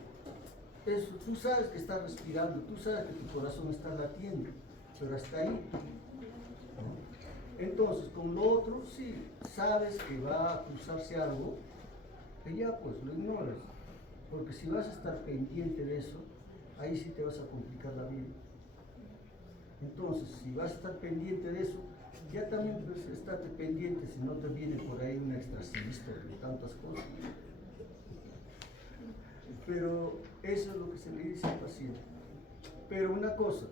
Eso, tú sabes que estás respirando, tú sabes que tu corazón está latiendo, pero hasta ahí. ¿No? Entonces, con lo otro, sí, sabes que va a cruzarse algo, que ya pues lo ignoras. Porque si vas a estar pendiente de eso, ahí sí te vas a complicar la vida. Entonces, si vas a estar pendiente de eso, ya también pues, estate pendiente si no te viene por ahí un extracivista de tantas cosas. Pero eso es lo que se le dice al paciente. Pero una cosa,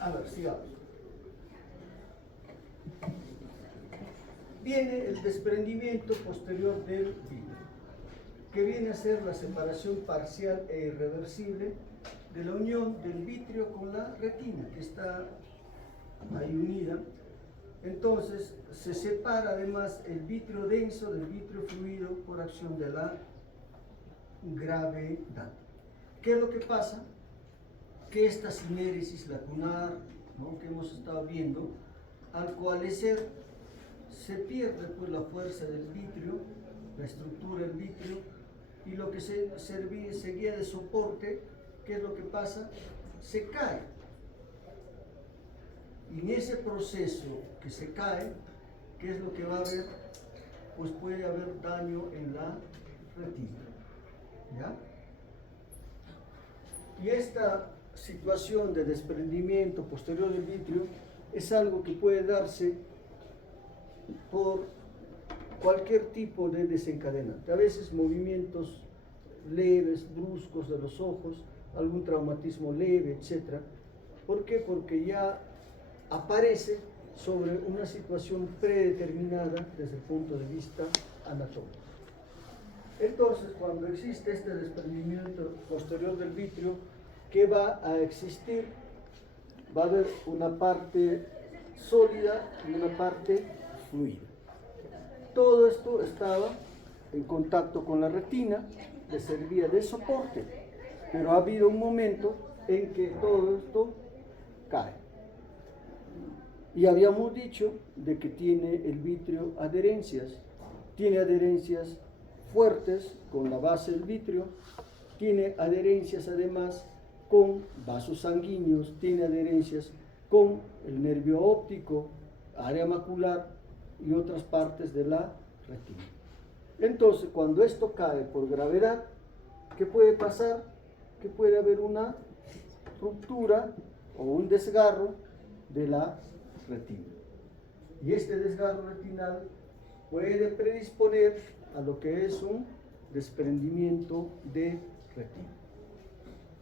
a ver, sigamos. Viene el desprendimiento posterior del vidrio. que viene a ser la separación parcial e irreversible de la unión del vitrio con la retina, que está ahí unida. Entonces se separa además el vitrio denso del vitrio fluido por acción de la gravedad. ¿Qué es lo que pasa? Que esta sinéresis lacunar, ¿no?, que hemos estado viendo, al coalescer se pierde pues la fuerza del vitrio, la estructura del vitrio, y lo que seguía de soporte, ¿qué es lo que pasa? Se cae. Y en ese proceso que se cae, ¿qué es lo que va a haber? Pues puede haber daño en la retina. ¿Ya? Y esta situación de desprendimiento posterior del vitrio es algo que puede darse por cualquier tipo de desencadenante. A veces movimientos leves, bruscos de los ojos, algún traumatismo leve, etc. ¿Por qué? Porque ya aparece sobre una situación predeterminada desde el punto de vista anatómico. Entonces, cuando existe este desprendimiento posterior del vitrio, ¿qué va a existir? Va a haber una parte sólida y una parte fluida. Todo esto estaba en contacto con la retina, le servía de soporte, pero ha habido un momento en que todo esto cae. Y habíamos dicho de que tiene el vitrio tiene adherencias fuertes con la base del vitrio, tiene adherencias además con vasos sanguíneos, tiene adherencias con el nervio óptico, área macular y otras partes de la retina. Entonces, cuando esto cae por gravedad, ¿qué puede pasar? Que puede haber una ruptura o un desgarro de la retina. Y este desgarro retinal puede predisponer a lo que es un desprendimiento de retina.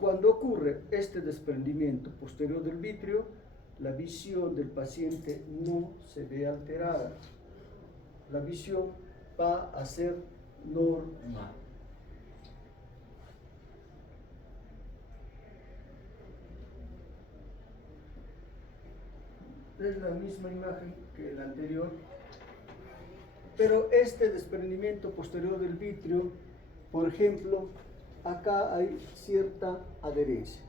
Cuando ocurre este desprendimiento posterior del vitrio, la visión del paciente no se ve alterada. La visión va a ser normal. Es la misma imagen que la anterior, pero este desprendimiento posterior del vitrio, por ejemplo, acá hay cierta adherencia.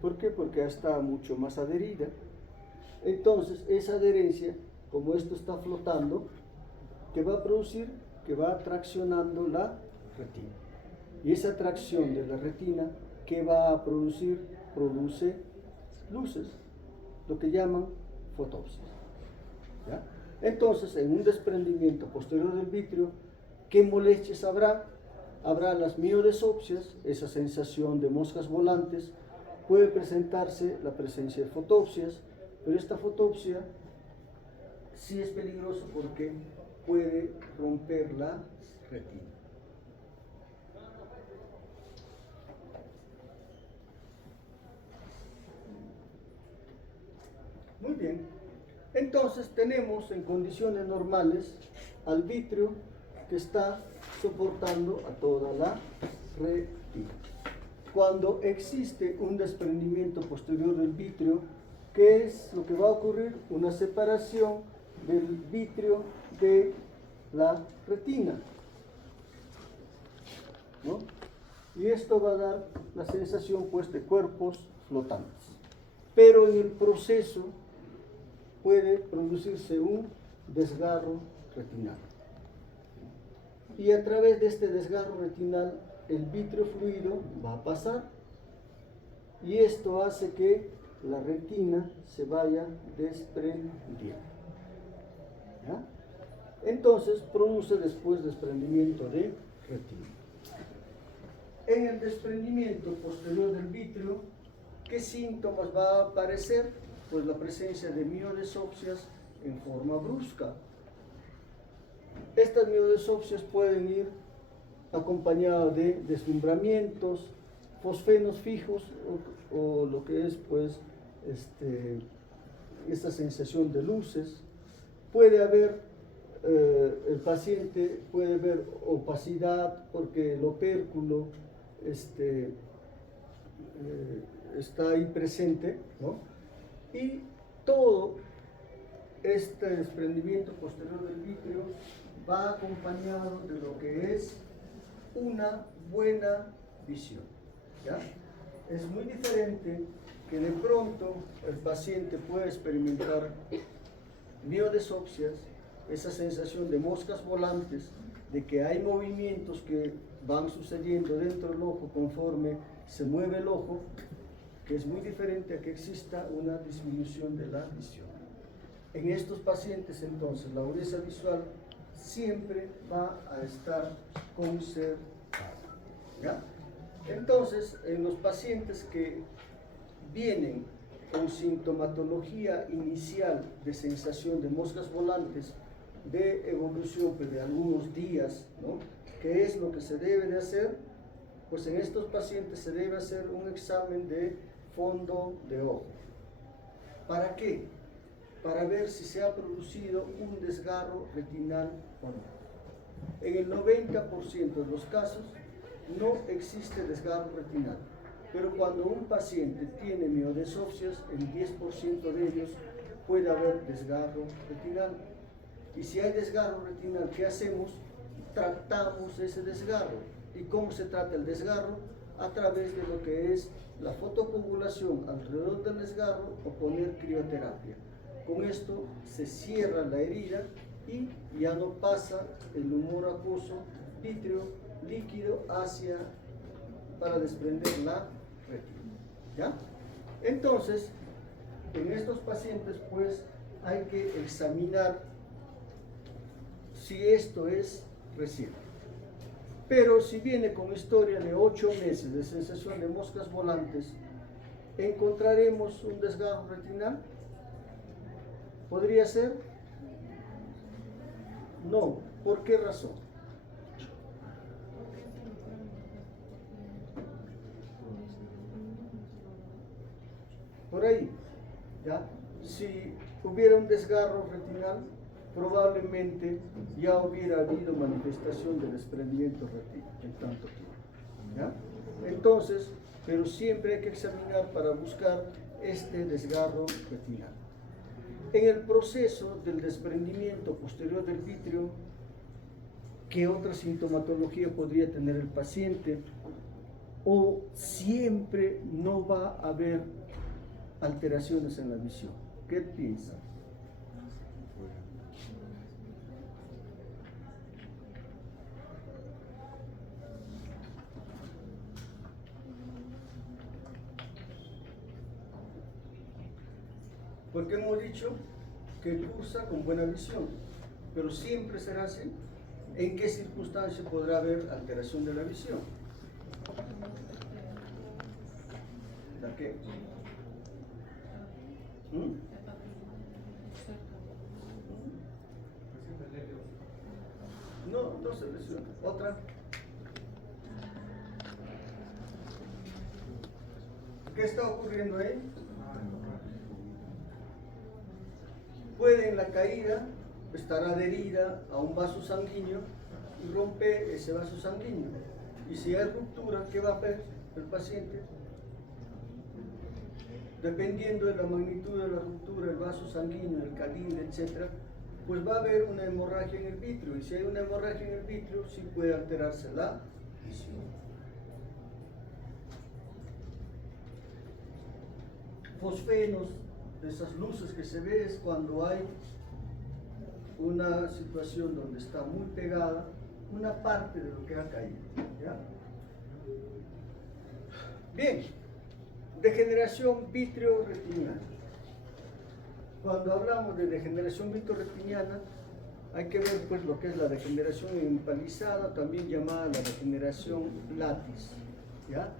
¿Por qué? Porque está mucho más adherida. Entonces, esa adherencia, como esto está flotando, ¿qué va a producir? Que va traccionando la retina. Y esa tracción de la retina, ¿qué va a producir? Produce luces, lo que llaman fotopsis. ¿Ya? Entonces, en un desprendimiento posterior del vitrio, ¿qué molestias habrá? Habrá las miodesopsias, esa sensación de moscas volantes, puede presentarse la presencia de fotopsias, pero esta fotopsia sí es peligroso porque puede romper la retina. Muy bien, entonces tenemos en condiciones normales al vitrio que está soportando a toda la retina. Cuando existe un desprendimiento posterior del vitrio, ¿qué es lo que va a ocurrir? Una separación del vitrio de la retina, ¿no? Y esto va a dar la sensación pues de cuerpos flotantes. Pero en el proceso puede producirse un desgarro retinal. Y a través de este desgarro retinal, el vitrio fluido va a pasar. Y esto hace que la retina se vaya desprendiendo. ¿Ya? Entonces produce después desprendimiento de retina. En el desprendimiento posterior del vitrio, ¿qué síntomas va a aparecer? Pues la presencia de miodesopsias en forma brusca. Estas miodesopsias pueden ir acompañadas de deslumbramientos, fosfenos fijos o lo que es pues esta sensación de luces. Puede haber el paciente puede ver opacidad porque el opérculo está ahí presente, ¿no? Y todo este desprendimiento posterior del vítreo va acompañado de lo que es una buena visión, ¿ya? Es muy diferente que de pronto el paciente pueda experimentar miodesopsias, esa sensación de moscas volantes, de que hay movimientos que van sucediendo dentro del ojo conforme se mueve el ojo, que es muy diferente a que exista una disminución de la visión. En estos pacientes, entonces, la agudeza visual siempre va a estar conservada, ¿ya? Entonces, en los pacientes que vienen con sintomatología inicial de sensación de moscas volantes, de evolución pues, de algunos días, ¿no? ¿Qué es lo que se debe de hacer? Pues en estos pacientes se debe hacer un examen de fondo de ojo. ¿Para qué? Para ver si se ha producido un desgarro retinal o no. En el 90% de los casos no existe desgarro retinal, pero cuando un paciente tiene miodesopsias, en 10% de ellos puede haber desgarro retinal. Y si hay desgarro retinal, ¿qué hacemos? Tratamos ese desgarro. ¿Y cómo se trata el desgarro? A través de lo que es la fotocoagulación alrededor del desgarro o poner crioterapia. Con esto se cierra la herida y ya no pasa el humor acuoso vítreo líquido para desprender la retina, ¿ya? Entonces, en estos pacientes pues hay que examinar si esto es reciente. Pero si viene con historia de 8 meses de sensación de moscas volantes, ¿encontraremos un desgarro retinal? ¿Podría ser? No. ¿Por qué razón? Por ahí, ¿ya? Si hubiera un desgarro retinal, probablemente ya hubiera habido manifestación de desprendimiento retinal en tanto tiempo, ¿ya? Entonces, pero siempre hay que examinar para buscar este desgarro retinal. En el proceso del desprendimiento posterior del vítreo, ¿qué otra sintomatología podría tener el paciente? ¿O siempre no va a haber alteraciones en la visión? ¿Qué piensan? Porque hemos dicho que cursa con buena visión, pero siempre será así. ¿En qué circunstancia podrá haber alteración de la visión? ¿La qué? No se lesiona. ¿Otra? ¿Qué está ocurriendo ahí? Puede en la caída estar adherida a un vaso sanguíneo y rompe ese vaso sanguíneo. Y si hay ruptura, ¿qué va a hacer el paciente? Dependiendo de la magnitud de la ruptura, el vaso sanguíneo, el calibre, etc., pues va a haber una hemorragia en el vítreo. Y si hay una hemorragia en el vítreo, sí puede alterarse la visión. Fosfenos, de esas luces que se ve, es cuando hay una situación donde está muy pegada una parte de lo que ha caído, ¿ya? Bien, degeneración vitreoretiniana. Cuando hablamos de degeneración vitreoretiniana, hay que ver pues lo que es la degeneración empalizada, también llamada la degeneración látiz, ¿ya?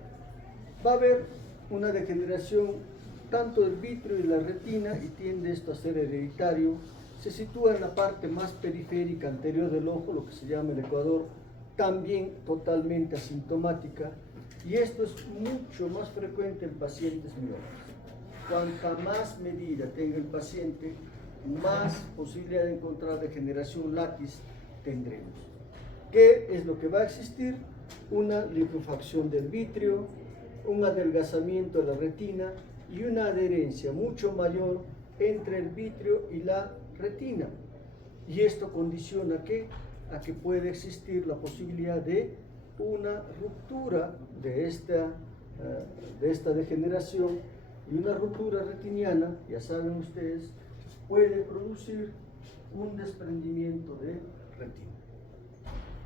Va a haber una degeneración tanto del vítreo y la retina, y tiende esto a ser hereditario. Se sitúa en la parte más periférica anterior del ojo, lo que se llama el ecuador, también totalmente asintomática, y esto es mucho más frecuente en pacientes miopas. Cuanta más medida tenga el paciente, más posibilidad de encontrar degeneración látiz tendremos. ¿Qué es lo que va a existir? Una liquefacción del vitrio, un adelgazamiento de la retina y una adherencia mucho mayor entre el vitrio y la retina. Y esto condiciona a que puede existir la posibilidad de una ruptura de esta degeneración, y una ruptura retiniana, ya saben ustedes, puede producir un desprendimiento de retina.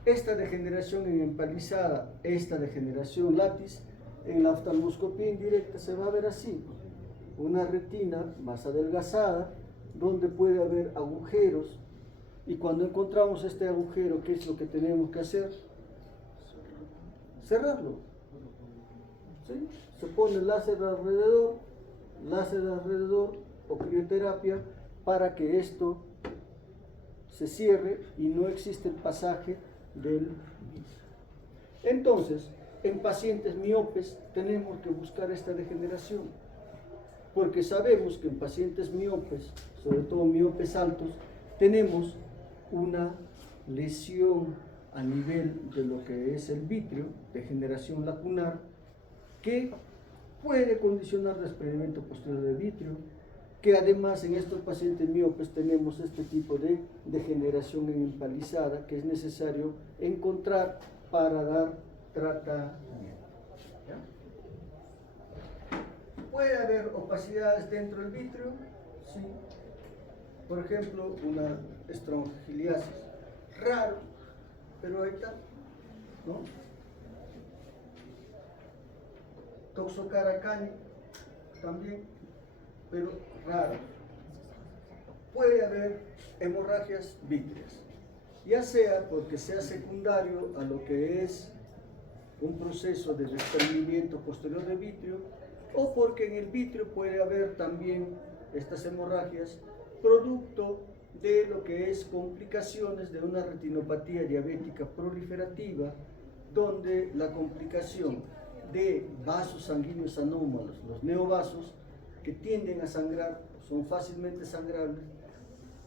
Esta degeneración en empalizada, esta degeneración látiz, en la oftalmoscopía indirecta se va a ver así: una retina más adelgazada, donde puede haber agujeros, y cuando encontramos este agujero, ¿qué es lo que tenemos que hacer? Cerrarlo. ¿Sí? Se pone láser alrededor o crioterapia para que esto se cierre y no existe el pasaje del virus. Entonces, en pacientes miopes tenemos que buscar esta degeneración, porque sabemos que en pacientes miopes, sobre todo miopes altos, tenemos una lesión a nivel de lo que es el vitrio, degeneración lacunar, que puede condicionar desprendimiento posterior del vitrio, que además en estos pacientes miopes tenemos este tipo de degeneración en empalizada que es necesario encontrar para dar tratamiento. ¿Ya? ¿Puede haber opacidades dentro del vitrio? Sí. Por ejemplo, una estrongiliasis. Raro, pero ahí está, ¿no? Toxocaracani, también, pero raro. Puede haber hemorragias vítreas, ya sea porque sea secundario a lo que es un proceso de desprendimiento posterior de vitrio, o porque en el vitrio puede haber también estas hemorragias producto de lo que es complicaciones de una retinopatía diabética proliferativa, donde la complicación de vasos sanguíneos anómalos, los neovasos, que tienden a sangrar, son fácilmente sangrables,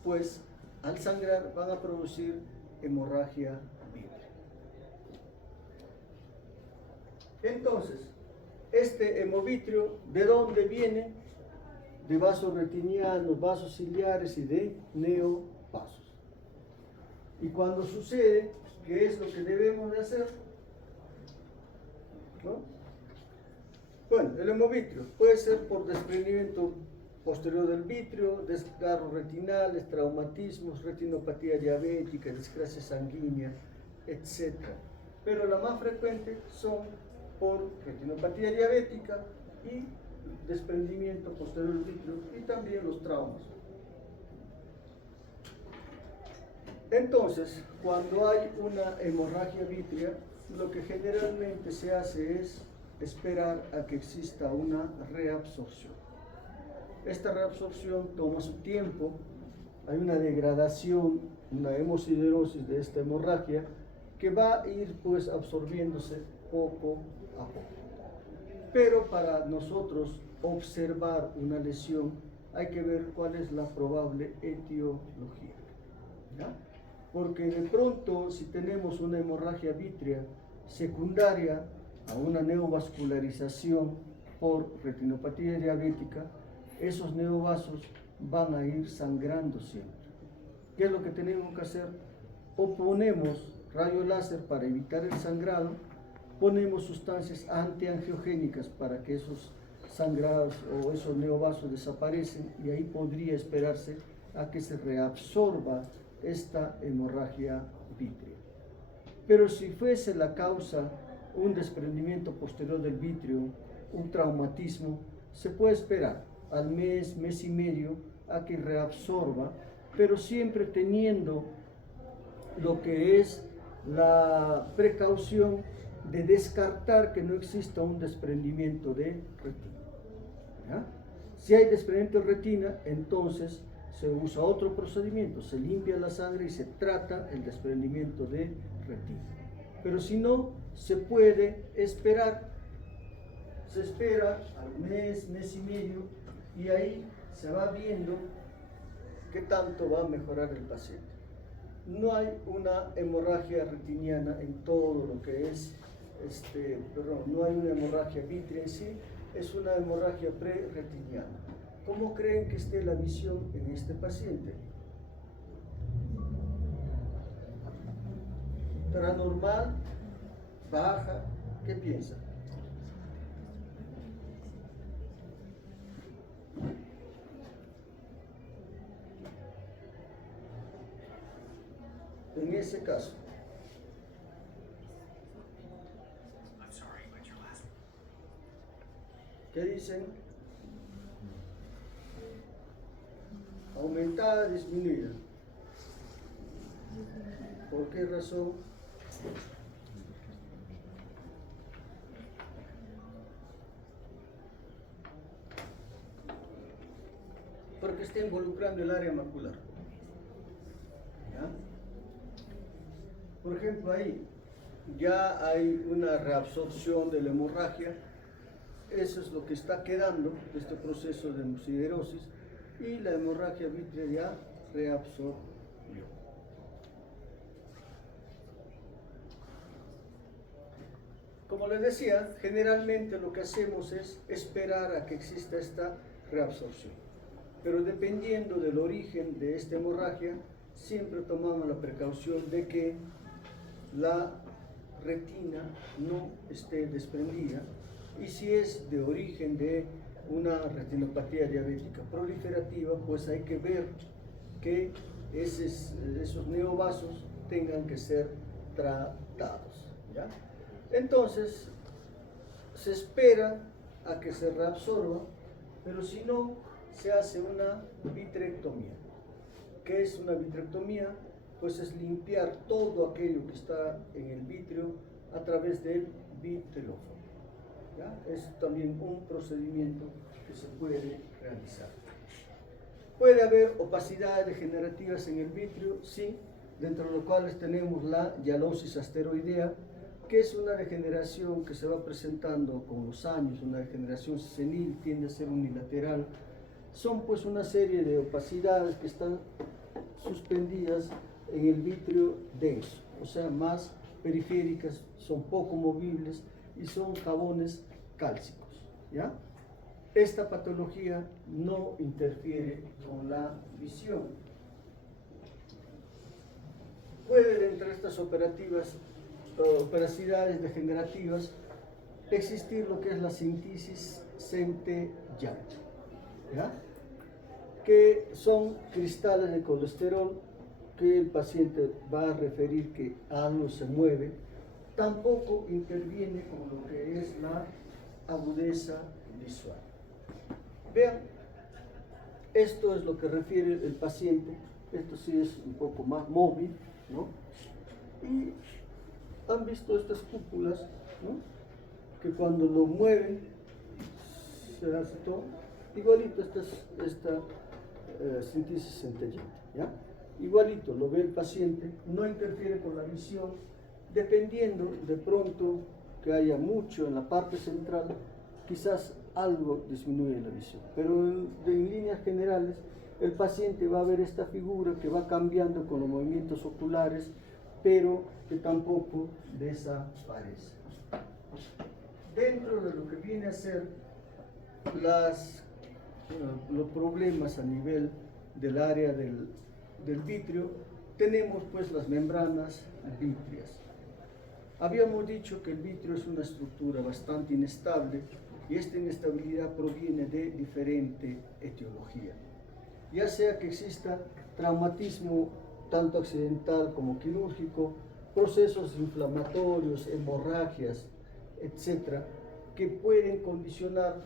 pues al sangrar van a producir hemorragia vitrea. Entonces, este hemovitrio, ¿de dónde viene? De vasos retinianos, vasos ciliares y de neovasos. Y cuando sucede, ¿qué es lo que debemos de hacer? ¿No? Bueno, el hemovitrio puede ser por desprendimiento posterior del vitrio, desgarros retinales, traumatismos, retinopatía diabética, desgracia sanguínea, etc. Pero la más frecuente son por retinopatía diabética y desprendimiento posterior del vitrio, y también los traumas. Entonces, cuando hay una hemorragia vítrea, lo que generalmente se hace es esperar a que exista una reabsorción. Esta reabsorción toma su tiempo, hay una degradación, una hemosiderosis de esta hemorragia que va a ir pues absorbiéndose poco a poco. Pero para nosotros observar una lesión hay que ver cuál es la probable etiología, ¿ya? Porque de pronto, si tenemos una hemorragia vítrea secundaria a una neovascularización por retinopatía diabética, esos neovasos van a ir sangrando siempre. ¿Qué es lo que tenemos que hacer? O ponemos rayo láser para evitar el sangrado, ponemos sustancias antiangiogénicas para que esos sangrados o esos neovasos desaparecen, y ahí podría esperarse a que se reabsorba esta hemorragia vítrea. Pero si fuese la causa un desprendimiento posterior del vitrio, un traumatismo, se puede esperar al mes, mes y medio a que reabsorba, pero siempre teniendo lo que es la precaución de descartar que no exista un desprendimiento de retina. ¿Ya? Si hay desprendimiento de retina, entonces se usa otro procedimiento, se limpia la sangre y se trata el desprendimiento de retina. Pero si no, se puede esperar, se espera al mes, mes y medio, y ahí se va viendo qué tanto va a mejorar el paciente. No hay una hemorragia retiniana en todo lo que es, no hay una hemorragia vítrea en sí, es una hemorragia pre-retiniana. ¿Cómo creen que esté la visión en este paciente? ¿Estará normal? ¿Baja? ¿Qué piensa? En ese caso, ¿qué dicen? ¿Aumentada, disminuida? ¿Por qué razón? Porque está involucrando el área macular. ¿Ya? Por ejemplo, ahí ya hay una reabsorción de la hemorragia. Eso es lo que está quedando de este proceso de muciderosis, y la hemorragia vítrea ya reabsorbió. Como les decía, generalmente lo que hacemos es esperar a que exista esta reabsorción. Pero dependiendo del origen de esta hemorragia, siempre tomamos la precaución de que la retina no esté desprendida, y si es de origen de una retinopatía diabética proliferativa, pues hay que ver que esos neovasos tengan que ser tratados, ¿ya? Entonces, se espera a que se reabsorba, pero si no, se hace una vitrectomía. ¿Qué es una vitrectomía? Pues es limpiar todo aquello que está en el vítreo a través del vitreófono. ¿Ya? Es también un procedimiento que se puede realizar. Puede haber opacidades degenerativas en el vítreo, sí, dentro de lo cuales tenemos la hialosis asteroidea, que es una degeneración que se va presentando con los años, una degeneración senil, tiende a ser unilateral. Son pues una serie de opacidades que están suspendidas en el vítreo denso, o sea, más periféricas, son poco movibles y son jabones cálcicos, ¿ya? Esta patología no interfiere con la visión. Puede, entre estas opacidades degenerativas, existir lo que es la cintisis centellante, ¿ya? Que son cristales de colesterol que el paciente va a referir que algo se mueve. Tampoco interviene con lo que es la agudeza visual. Vean, esto es lo que refiere el paciente. Esto sí es un poco más móvil, ¿no? Y han visto estas cúpulas, ¿no? Que cuando lo mueven se hace todo igualito. Esta cintisis centellante, ¿ya? Igualito lo ve el paciente, no interfiere con la visión, dependiendo de pronto que haya mucho en la parte central, quizás algo disminuye la visión, pero en líneas generales el paciente va a ver esta figura que va cambiando con los movimientos oculares, pero que tampoco desaparece. Dentro de lo que viene a ser los problemas a nivel del área del vítreo, tenemos pues las membranas vítreas. Habíamos dicho que el vítreo es una estructura bastante inestable, y esta inestabilidad proviene de diferente etiología, ya sea que exista traumatismo tanto accidental como quirúrgico, procesos inflamatorios, hemorragias, etcétera, que pueden condicionar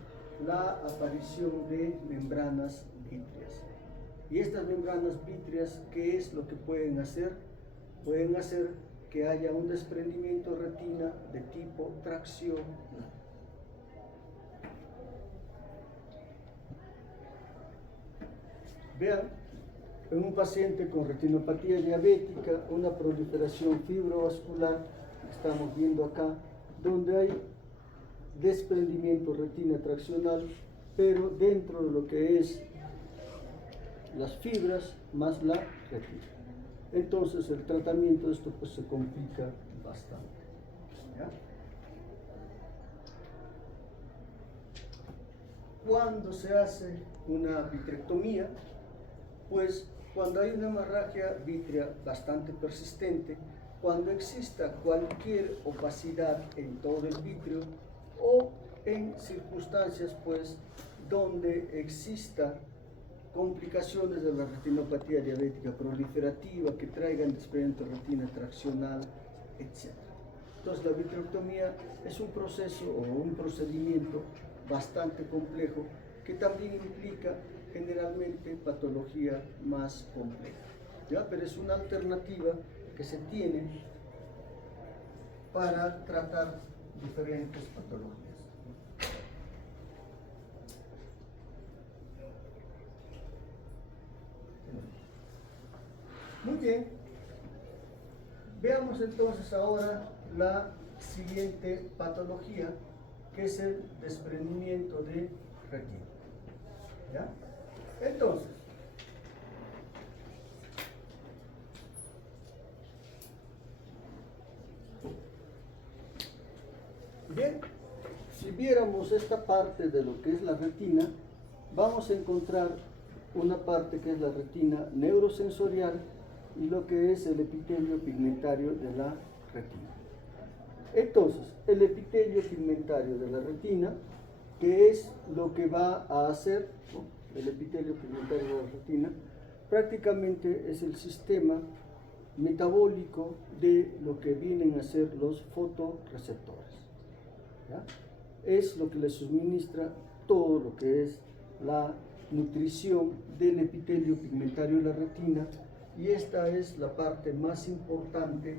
la aparición de membranas vítreas. Y estas membranas vítreas, ¿qué es lo que pueden hacer? Pueden hacer que haya un desprendimiento de retina de tipo traccional. Vean, en un paciente con retinopatía diabética, una proliferación fibrovascular, estamos viendo acá, donde hay desprendimiento retina traccional, pero dentro de lo que es las fibras más la retina. Entonces el tratamiento de esto pues se complica bastante. ¿Ya? Cuando se hace una vitrectomía, pues cuando hay una hemorragia vítrea bastante persistente, cuando exista cualquier opacidad en todo el vítreo o en circunstancias pues donde exista complicaciones de la retinopatía diabética proliferativa que traigan desprendimiento de retina traccional, etc. Entonces la vitrectomía es un proceso o un procedimiento bastante complejo que también implica generalmente patología más compleja, ¿ya? Pero es una alternativa que se tiene para tratar diferentes patologías. Muy bien, veamos entonces ahora la siguiente patología, que es el desprendimiento de retina. ¿Ya? Entonces, bien, si viéramos esta parte de lo que es la retina, vamos a encontrar una parte que es la retina neurosensorial y lo que es el epitelio pigmentario de la retina. Entonces, el epitelio pigmentario de la retina, que es lo que va a hacer, ¿no? El epitelio pigmentario de la retina, prácticamente es el sistema metabólico de lo que vienen a ser los fotorreceptores, ¿ya? Es lo que le suministra todo lo que es la nutrición del epitelio pigmentario de la retina, y esta es la parte más importante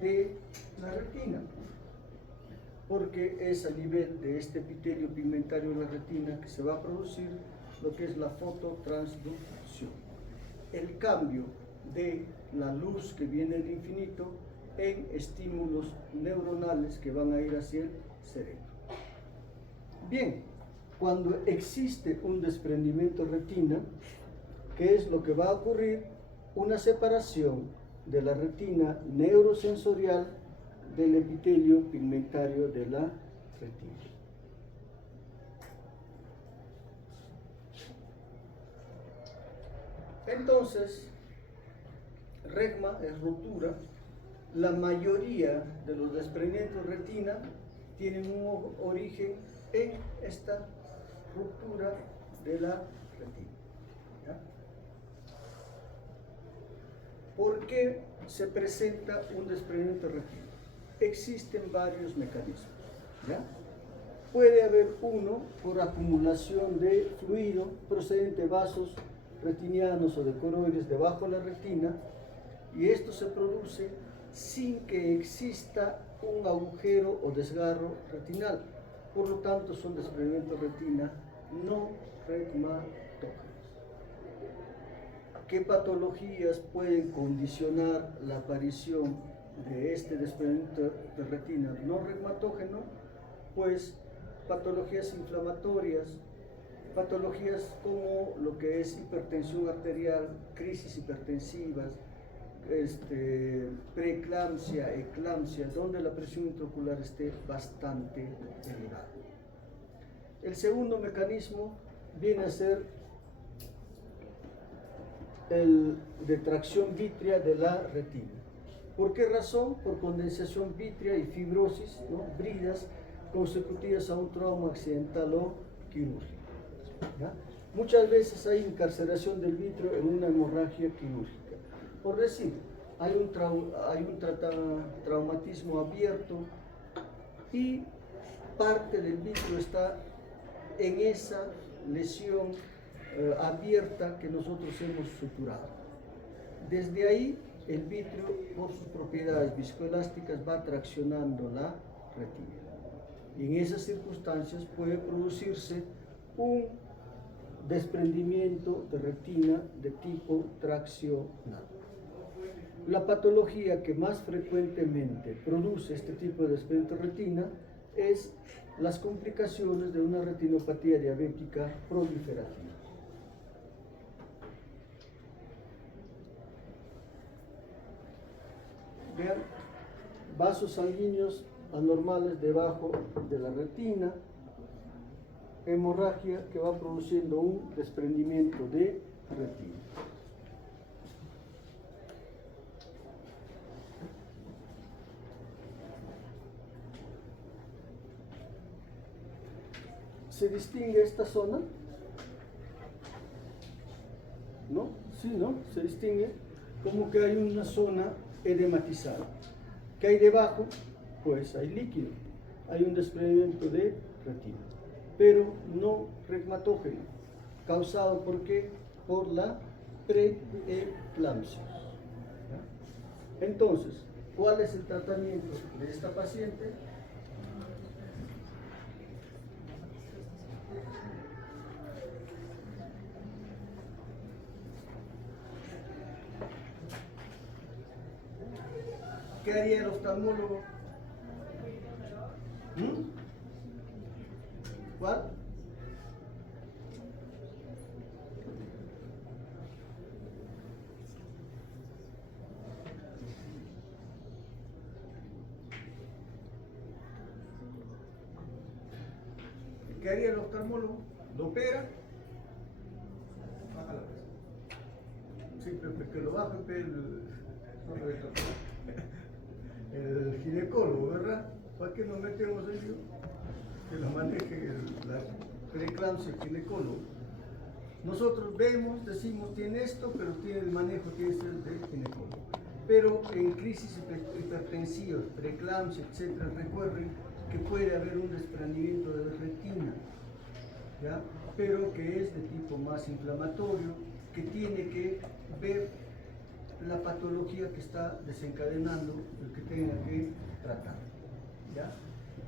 de la retina, porque es a nivel de este epitelio pigmentario de la retina que se va a producir lo que es la fototransducción, el cambio de la luz que viene del infinito en estímulos neuronales que van a ir hacia el cerebro. Bien, cuando existe un desprendimiento de retina, ¿qué es lo que va a ocurrir? Una separación de la retina neurosensorial del epitelio pigmentario de la retina. Entonces, regma es ruptura. La mayoría de los desprendimientos de retina tienen un origen en esta ruptura de la retina. ¿Ya? ¿Por qué se presenta un desprendimiento de retina? Existen varios mecanismos, ¿ya? Puede haber uno por acumulación de fluido procedente de vasos retinianos o de coroides debajo de la retina, y esto se produce sin que exista un agujero o desgarro retinal. Por lo tanto, son desprendimientos de retina no regmatógenos. ¿Qué patologías pueden condicionar la aparición de este desprendimiento de retina no regmatógeno? Pues patologías inflamatorias, patologías como lo que es hipertensión arterial, crisis hipertensivas, preeclampsia, eclampsia, donde la presión intraocular esté bastante elevada. El segundo mecanismo viene a ser el de tracción vítrea de la retina. ¿Por qué razón? Por condensación vítrea y fibrosis, ¿no? Bridas consecutivas a un trauma accidental o quirúrgico, ¿ya? Muchas veces hay encarceración del vítreo en una hemorragia quirúrgica. Por decir, hay un traumatismo abierto y parte del vítreo está en esa lesión abierta que nosotros hemos suturado. Desde ahí, el vítreo, por sus propiedades viscoelásticas, va traccionando la retina. Y en esas circunstancias puede producirse un desprendimiento de retina de tipo traccional. La patología que más frecuentemente produce este tipo de desprendimiento de retina es las complicaciones de una retinopatía diabética proliferativa. vean, vasos sanguíneos anormales debajo de la retina, hemorragia que va produciendo un desprendimiento de retina. ¿Se distingue esta zona? ¿No? Sí, ¿no? Se distingue como que hay una zona edematizada. ¿Qué hay debajo? Pues hay líquido, hay un desprendimiento de retina, pero no regmatógeno, causado ¿por qué? Por la preeclampsia. Entonces, ¿cuál es el tratamiento de esta paciente? ¿Qué haría el oftalmólogo? ¿Cuál? ¿Qué haría el oftalmólogo? ¿Lo opera? Baja la presión. Sí, pero que lo baje el ginecólogo, ¿verdad? ¿Para qué nos metemos en ello? Que lo maneje la preeclampsia, el ginecólogo. Nosotros vemos, decimos, tiene esto, pero tiene el manejo, tiene que ser del ginecólogo. Pero en crisis hipertensivas, preeclampsia, etc., recuerden que puede haber un desprendimiento de la retina, ¿ya? Pero que es de tipo más inflamatorio, que tiene que ver la patología que está desencadenando el que tenga que tratar, ¿ya?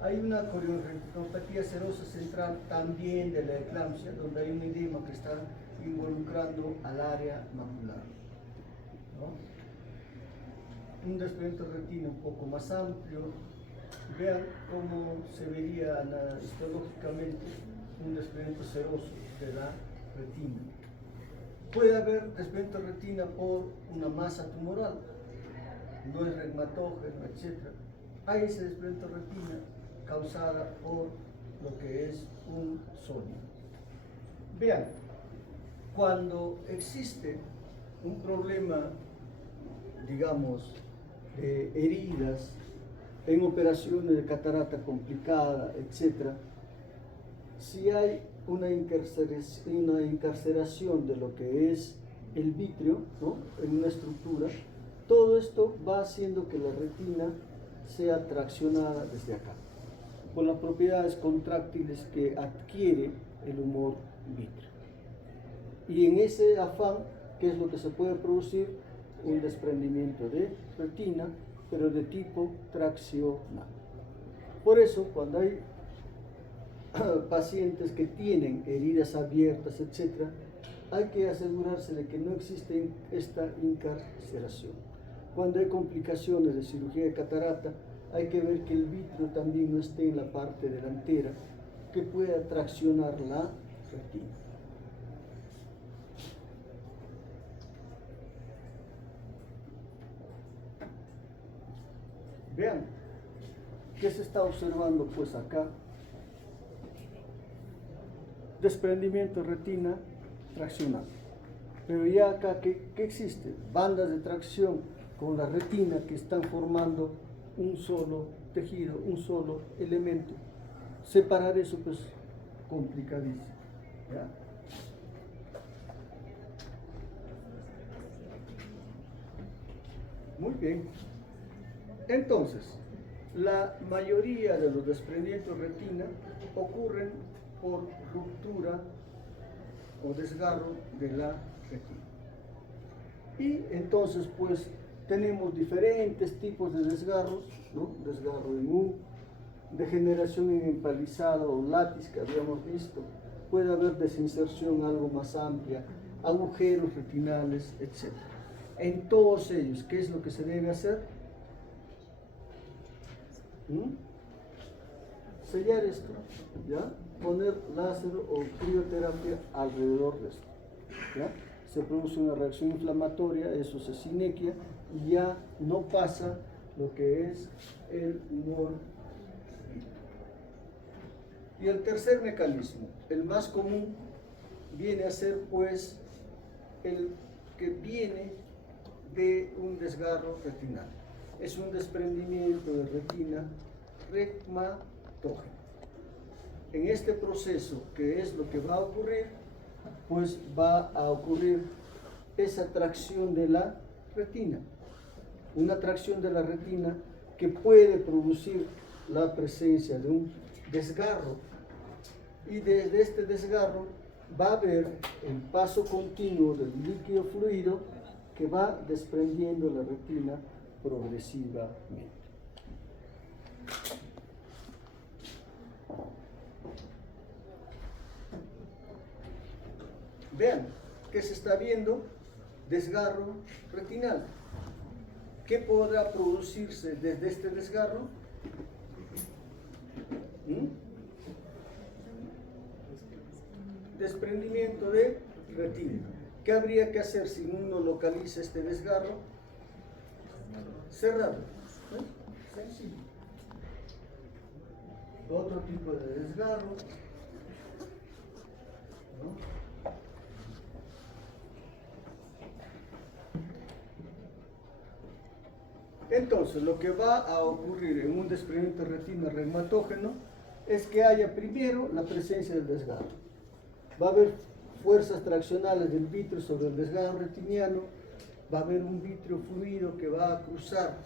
Hay una corioretinopatía serosa central también de la eclampsia, donde hay un edema que está involucrando al área macular, ¿no? Un desprendimiento de retina un poco más amplio. Vean cómo se vería histológicamente un desprendimiento seroso de la retina. Puede haber desprendimiento de retina por una masa tumoral, no es regmatógeno, etc. Hay ese desprendimiento de retina causada por lo que es un sólido. Vean, cuando existe un problema, digamos, de heridas en operaciones de catarata complicada, etc., si hay una encarceración de lo que es el vítreo, ¿no?, en una estructura, todo esto va haciendo que la retina sea traccionada desde acá, con las propiedades contráctiles que adquiere el humor vítreo. Y en ese afán, ¿qué es lo que se puede producir? Un desprendimiento de retina, pero de tipo traccional. Por eso, cuando hay pacientes que tienen heridas abiertas, etc., hay que asegurarse de que no existe esta encarceración. Cuando hay complicaciones de cirugía de catarata, hay que ver que el vítreo también no esté en la parte delantera, que pueda traccionar la retina. Vean, ¿qué se está observando pues acá? Desprendimiento de retina traccional. Pero ya acá, ¿qué existe? Bandas de tracción con la retina que están formando un solo tejido, un solo elemento. Separar eso pues complicadísimo, ¿ya? Muy bien. Entonces, la mayoría de los desprendimientos de retina ocurren por ruptura o desgarro de la retina. Y entonces, pues, tenemos diferentes tipos de desgarros, ¿no? Desgarro en U, degeneración en empalizada o látiz que habíamos visto, puede haber desinserción algo más amplia, agujeros retinales, etc. En todos ellos, ¿qué es lo que se debe hacer? Sellar esto, ¿ya? Poner láser o crioterapia alrededor de esto, ¿ya? Se produce una reacción inflamatoria, eso se sinequia y ya no pasa lo que es el humor. Y el tercer mecanismo, el más común, viene a ser pues el que viene de un desgarro retinal. Es un desprendimiento de retina regmatógeno. En este proceso, ¿qué es lo que va a ocurrir? Pues va a ocurrir esa tracción de la retina. Una tracción de la retina que puede producir la presencia de un desgarro. Y desde este desgarro va a haber el paso continuo del líquido fluido que va desprendiendo la retina progresivamente. Vean que se está viendo desgarro retinal. ¿Qué podrá producirse desde este desgarro? Desprendimiento de retina. ¿Qué habría que hacer si uno localiza este desgarro? Cerrarlo. Sencillo. Otro tipo de desgarro. ¿No? Entonces, lo que va a ocurrir en un desprendimiento de retina regmatógeno es que haya primero la presencia del desgarro. Va a haber fuerzas traccionales del vitrio sobre el desgarro retiniano, va a haber un vitrio fluido que va a cruzar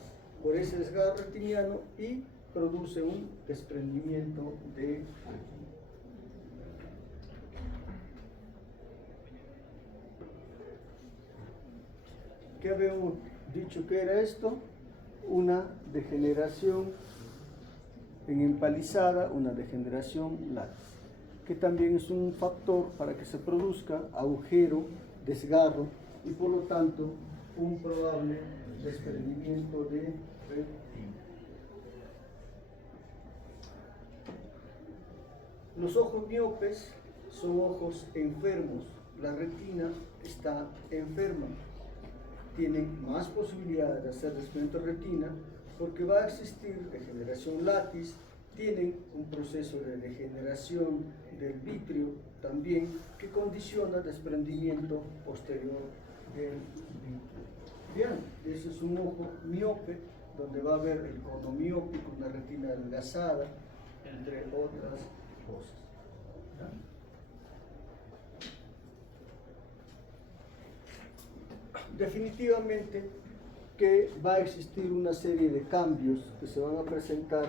por ese desgarro retiniano y produce un desprendimiento de retina. ¿Qué habíamos dicho que era esto? Una degeneración en empalizada, una degeneración látex, que también es un factor para que se produzca agujero, desgarro y por lo tanto un probable desprendimiento de retina. Los ojos miopes son ojos enfermos, la retina está enferma. Tienen más posibilidades de hacer desprendimiento de retina porque va a existir degeneración látiz, tienen un proceso de degeneración del vitrio también que condiciona desprendimiento posterior del vitrio. Vean, ese es un ojo miope donde va a haber el cono miópico, una retina adelgazada, entre otras cosas. ¿Ya? Definitivamente que va a existir una serie de cambios que se van a presentar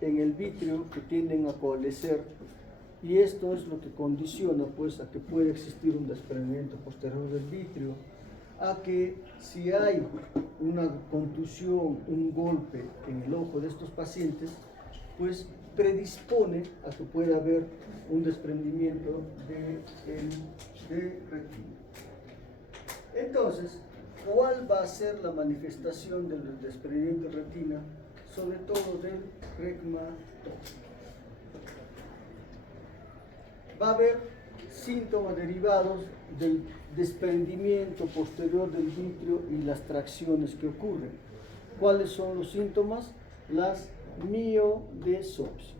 en el vitrio que tienden a coalescer y esto es lo que condiciona pues a que pueda existir un desprendimiento posterior del vitrio, a que si hay una contusión, un golpe en el ojo de estos pacientes, pues predispone a que pueda haber un desprendimiento de retina. Entonces, ¿cuál va a ser la manifestación del desprendimiento de retina? Sobre todo del regmatógeno. Va a haber síntomas derivados del desprendimiento posterior del vitrio y las tracciones que ocurren. ¿Cuáles son los síntomas? Las miodesopsias,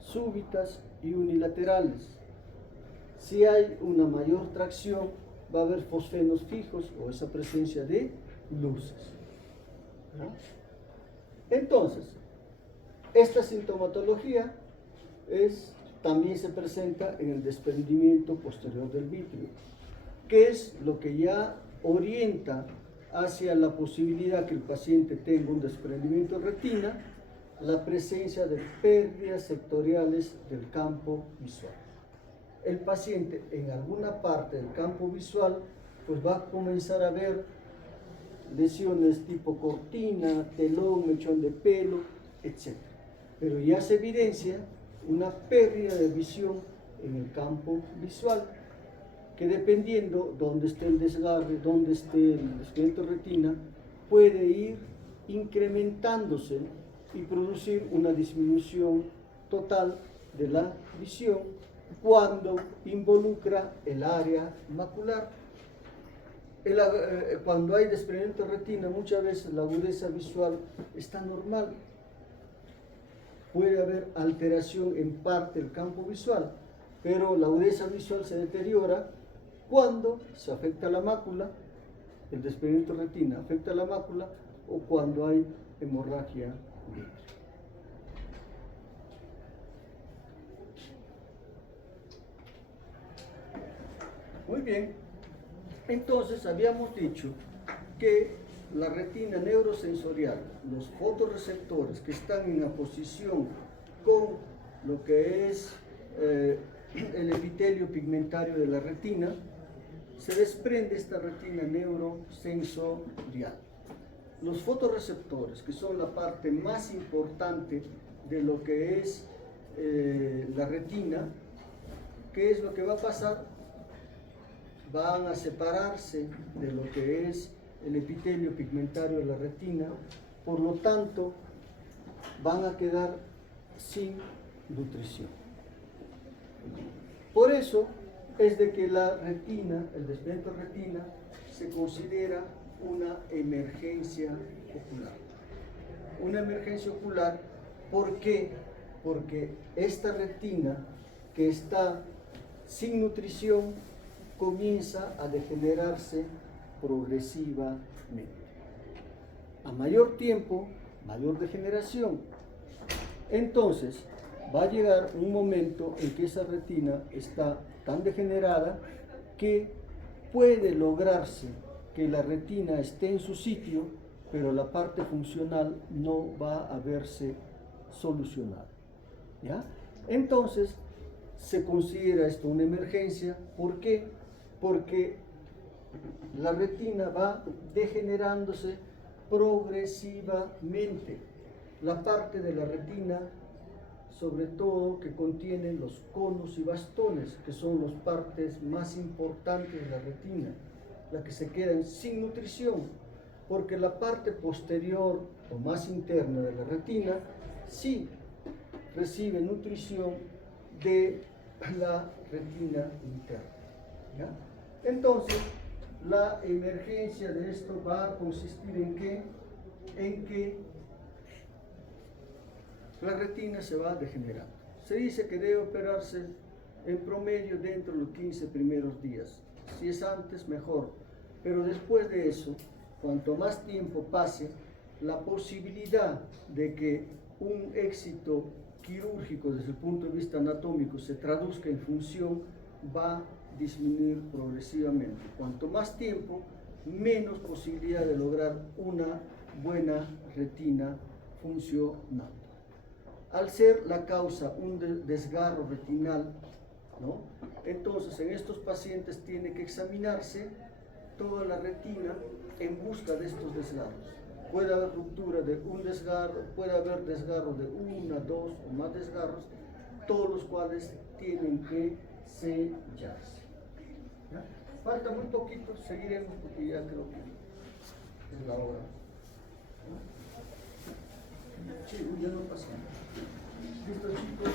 súbitas y unilaterales. Si hay una mayor tracción, va a haber fosfenos fijos o esa presencia de luces. ¿No? Entonces, esta sintomatología también se presenta en el desprendimiento posterior del vitrio, que es lo que ya orienta hacia la posibilidad que el paciente tenga un desprendimiento de retina, la presencia de pérdidas sectoriales del campo visual. El paciente en alguna parte del campo visual pues va a comenzar a ver lesiones tipo cortina, telón, mechón de pelo, etc. Pero ya se evidencia una pérdida de visión en el campo visual que dependiendo dónde esté el desgarre, dónde esté el desprendimiento de retina, puede ir incrementándose y producir una disminución total de la visión cuando involucra el área macular. Cuando hay desprendimiento de retina, muchas veces la agudeza visual está normal. Puede haber alteración en parte del campo visual, pero la agudeza visual se deteriora cuando se afecta la mácula, el desprendimiento de retina afecta la mácula, o cuando hay hemorragia vitrea. Muy bien, entonces habíamos dicho que la retina neurosensorial, los fotorreceptores que están en oposición con lo que es el epitelio pigmentario de la retina, se desprende esta retina neurosensorial. Los fotorreceptores, que son la parte más importante de lo que es la retina, ¿qué es lo que va a pasar? Van a separarse de lo que es el epitelio pigmentario de la retina, por lo tanto van a quedar sin nutrición. Por eso es de que la retina, el desprendimiento de retina, se considera una emergencia ocular. Una emergencia ocular, ¿por qué? Porque esta retina que está sin nutrición comienza a degenerarse progresivamente. A mayor tiempo, mayor degeneración. Entonces, va a llegar un momento en que esa retina está tan degenerada que puede lograrse que la retina esté en su sitio, pero la parte funcional no va a verse solucionada. ¿Ya? Entonces, se considera esto una emergencia. ¿Por qué? Porque la retina va degenerándose progresivamente. La parte de la retina, sobre todo, que contiene los conos y bastones, que son las partes más importantes de la retina, las que se quedan sin nutrición, porque la parte posterior o más interna de la retina sí recibe nutrición de la retina interna. ¿Ya? Entonces, la emergencia de esto va a consistir en qué? En que la retina se va degenerando. Se dice que debe operarse en promedio dentro de los 15 primeros días. Si es antes, mejor. Pero después de eso, cuanto más tiempo pase, la posibilidad de que un éxito quirúrgico desde el punto de vista anatómico se traduzca en función va a disminuir progresivamente. Cuanto más tiempo, menos posibilidad de lograr una buena retina funcional. Al ser la causa un desgarro retinal, ¿no? Entonces en estos pacientes tiene que examinarse toda la retina en busca de estos desgarros. Puede haber ruptura de un desgarro, puede haber desgarro de una, dos o más desgarros, todos los cuales tienen que sellarse. ¿Ya? Falta muy poquito, seguiremos porque ya creo que es la hora. Sí, ya no pasa nada. ¿Listo, chicos?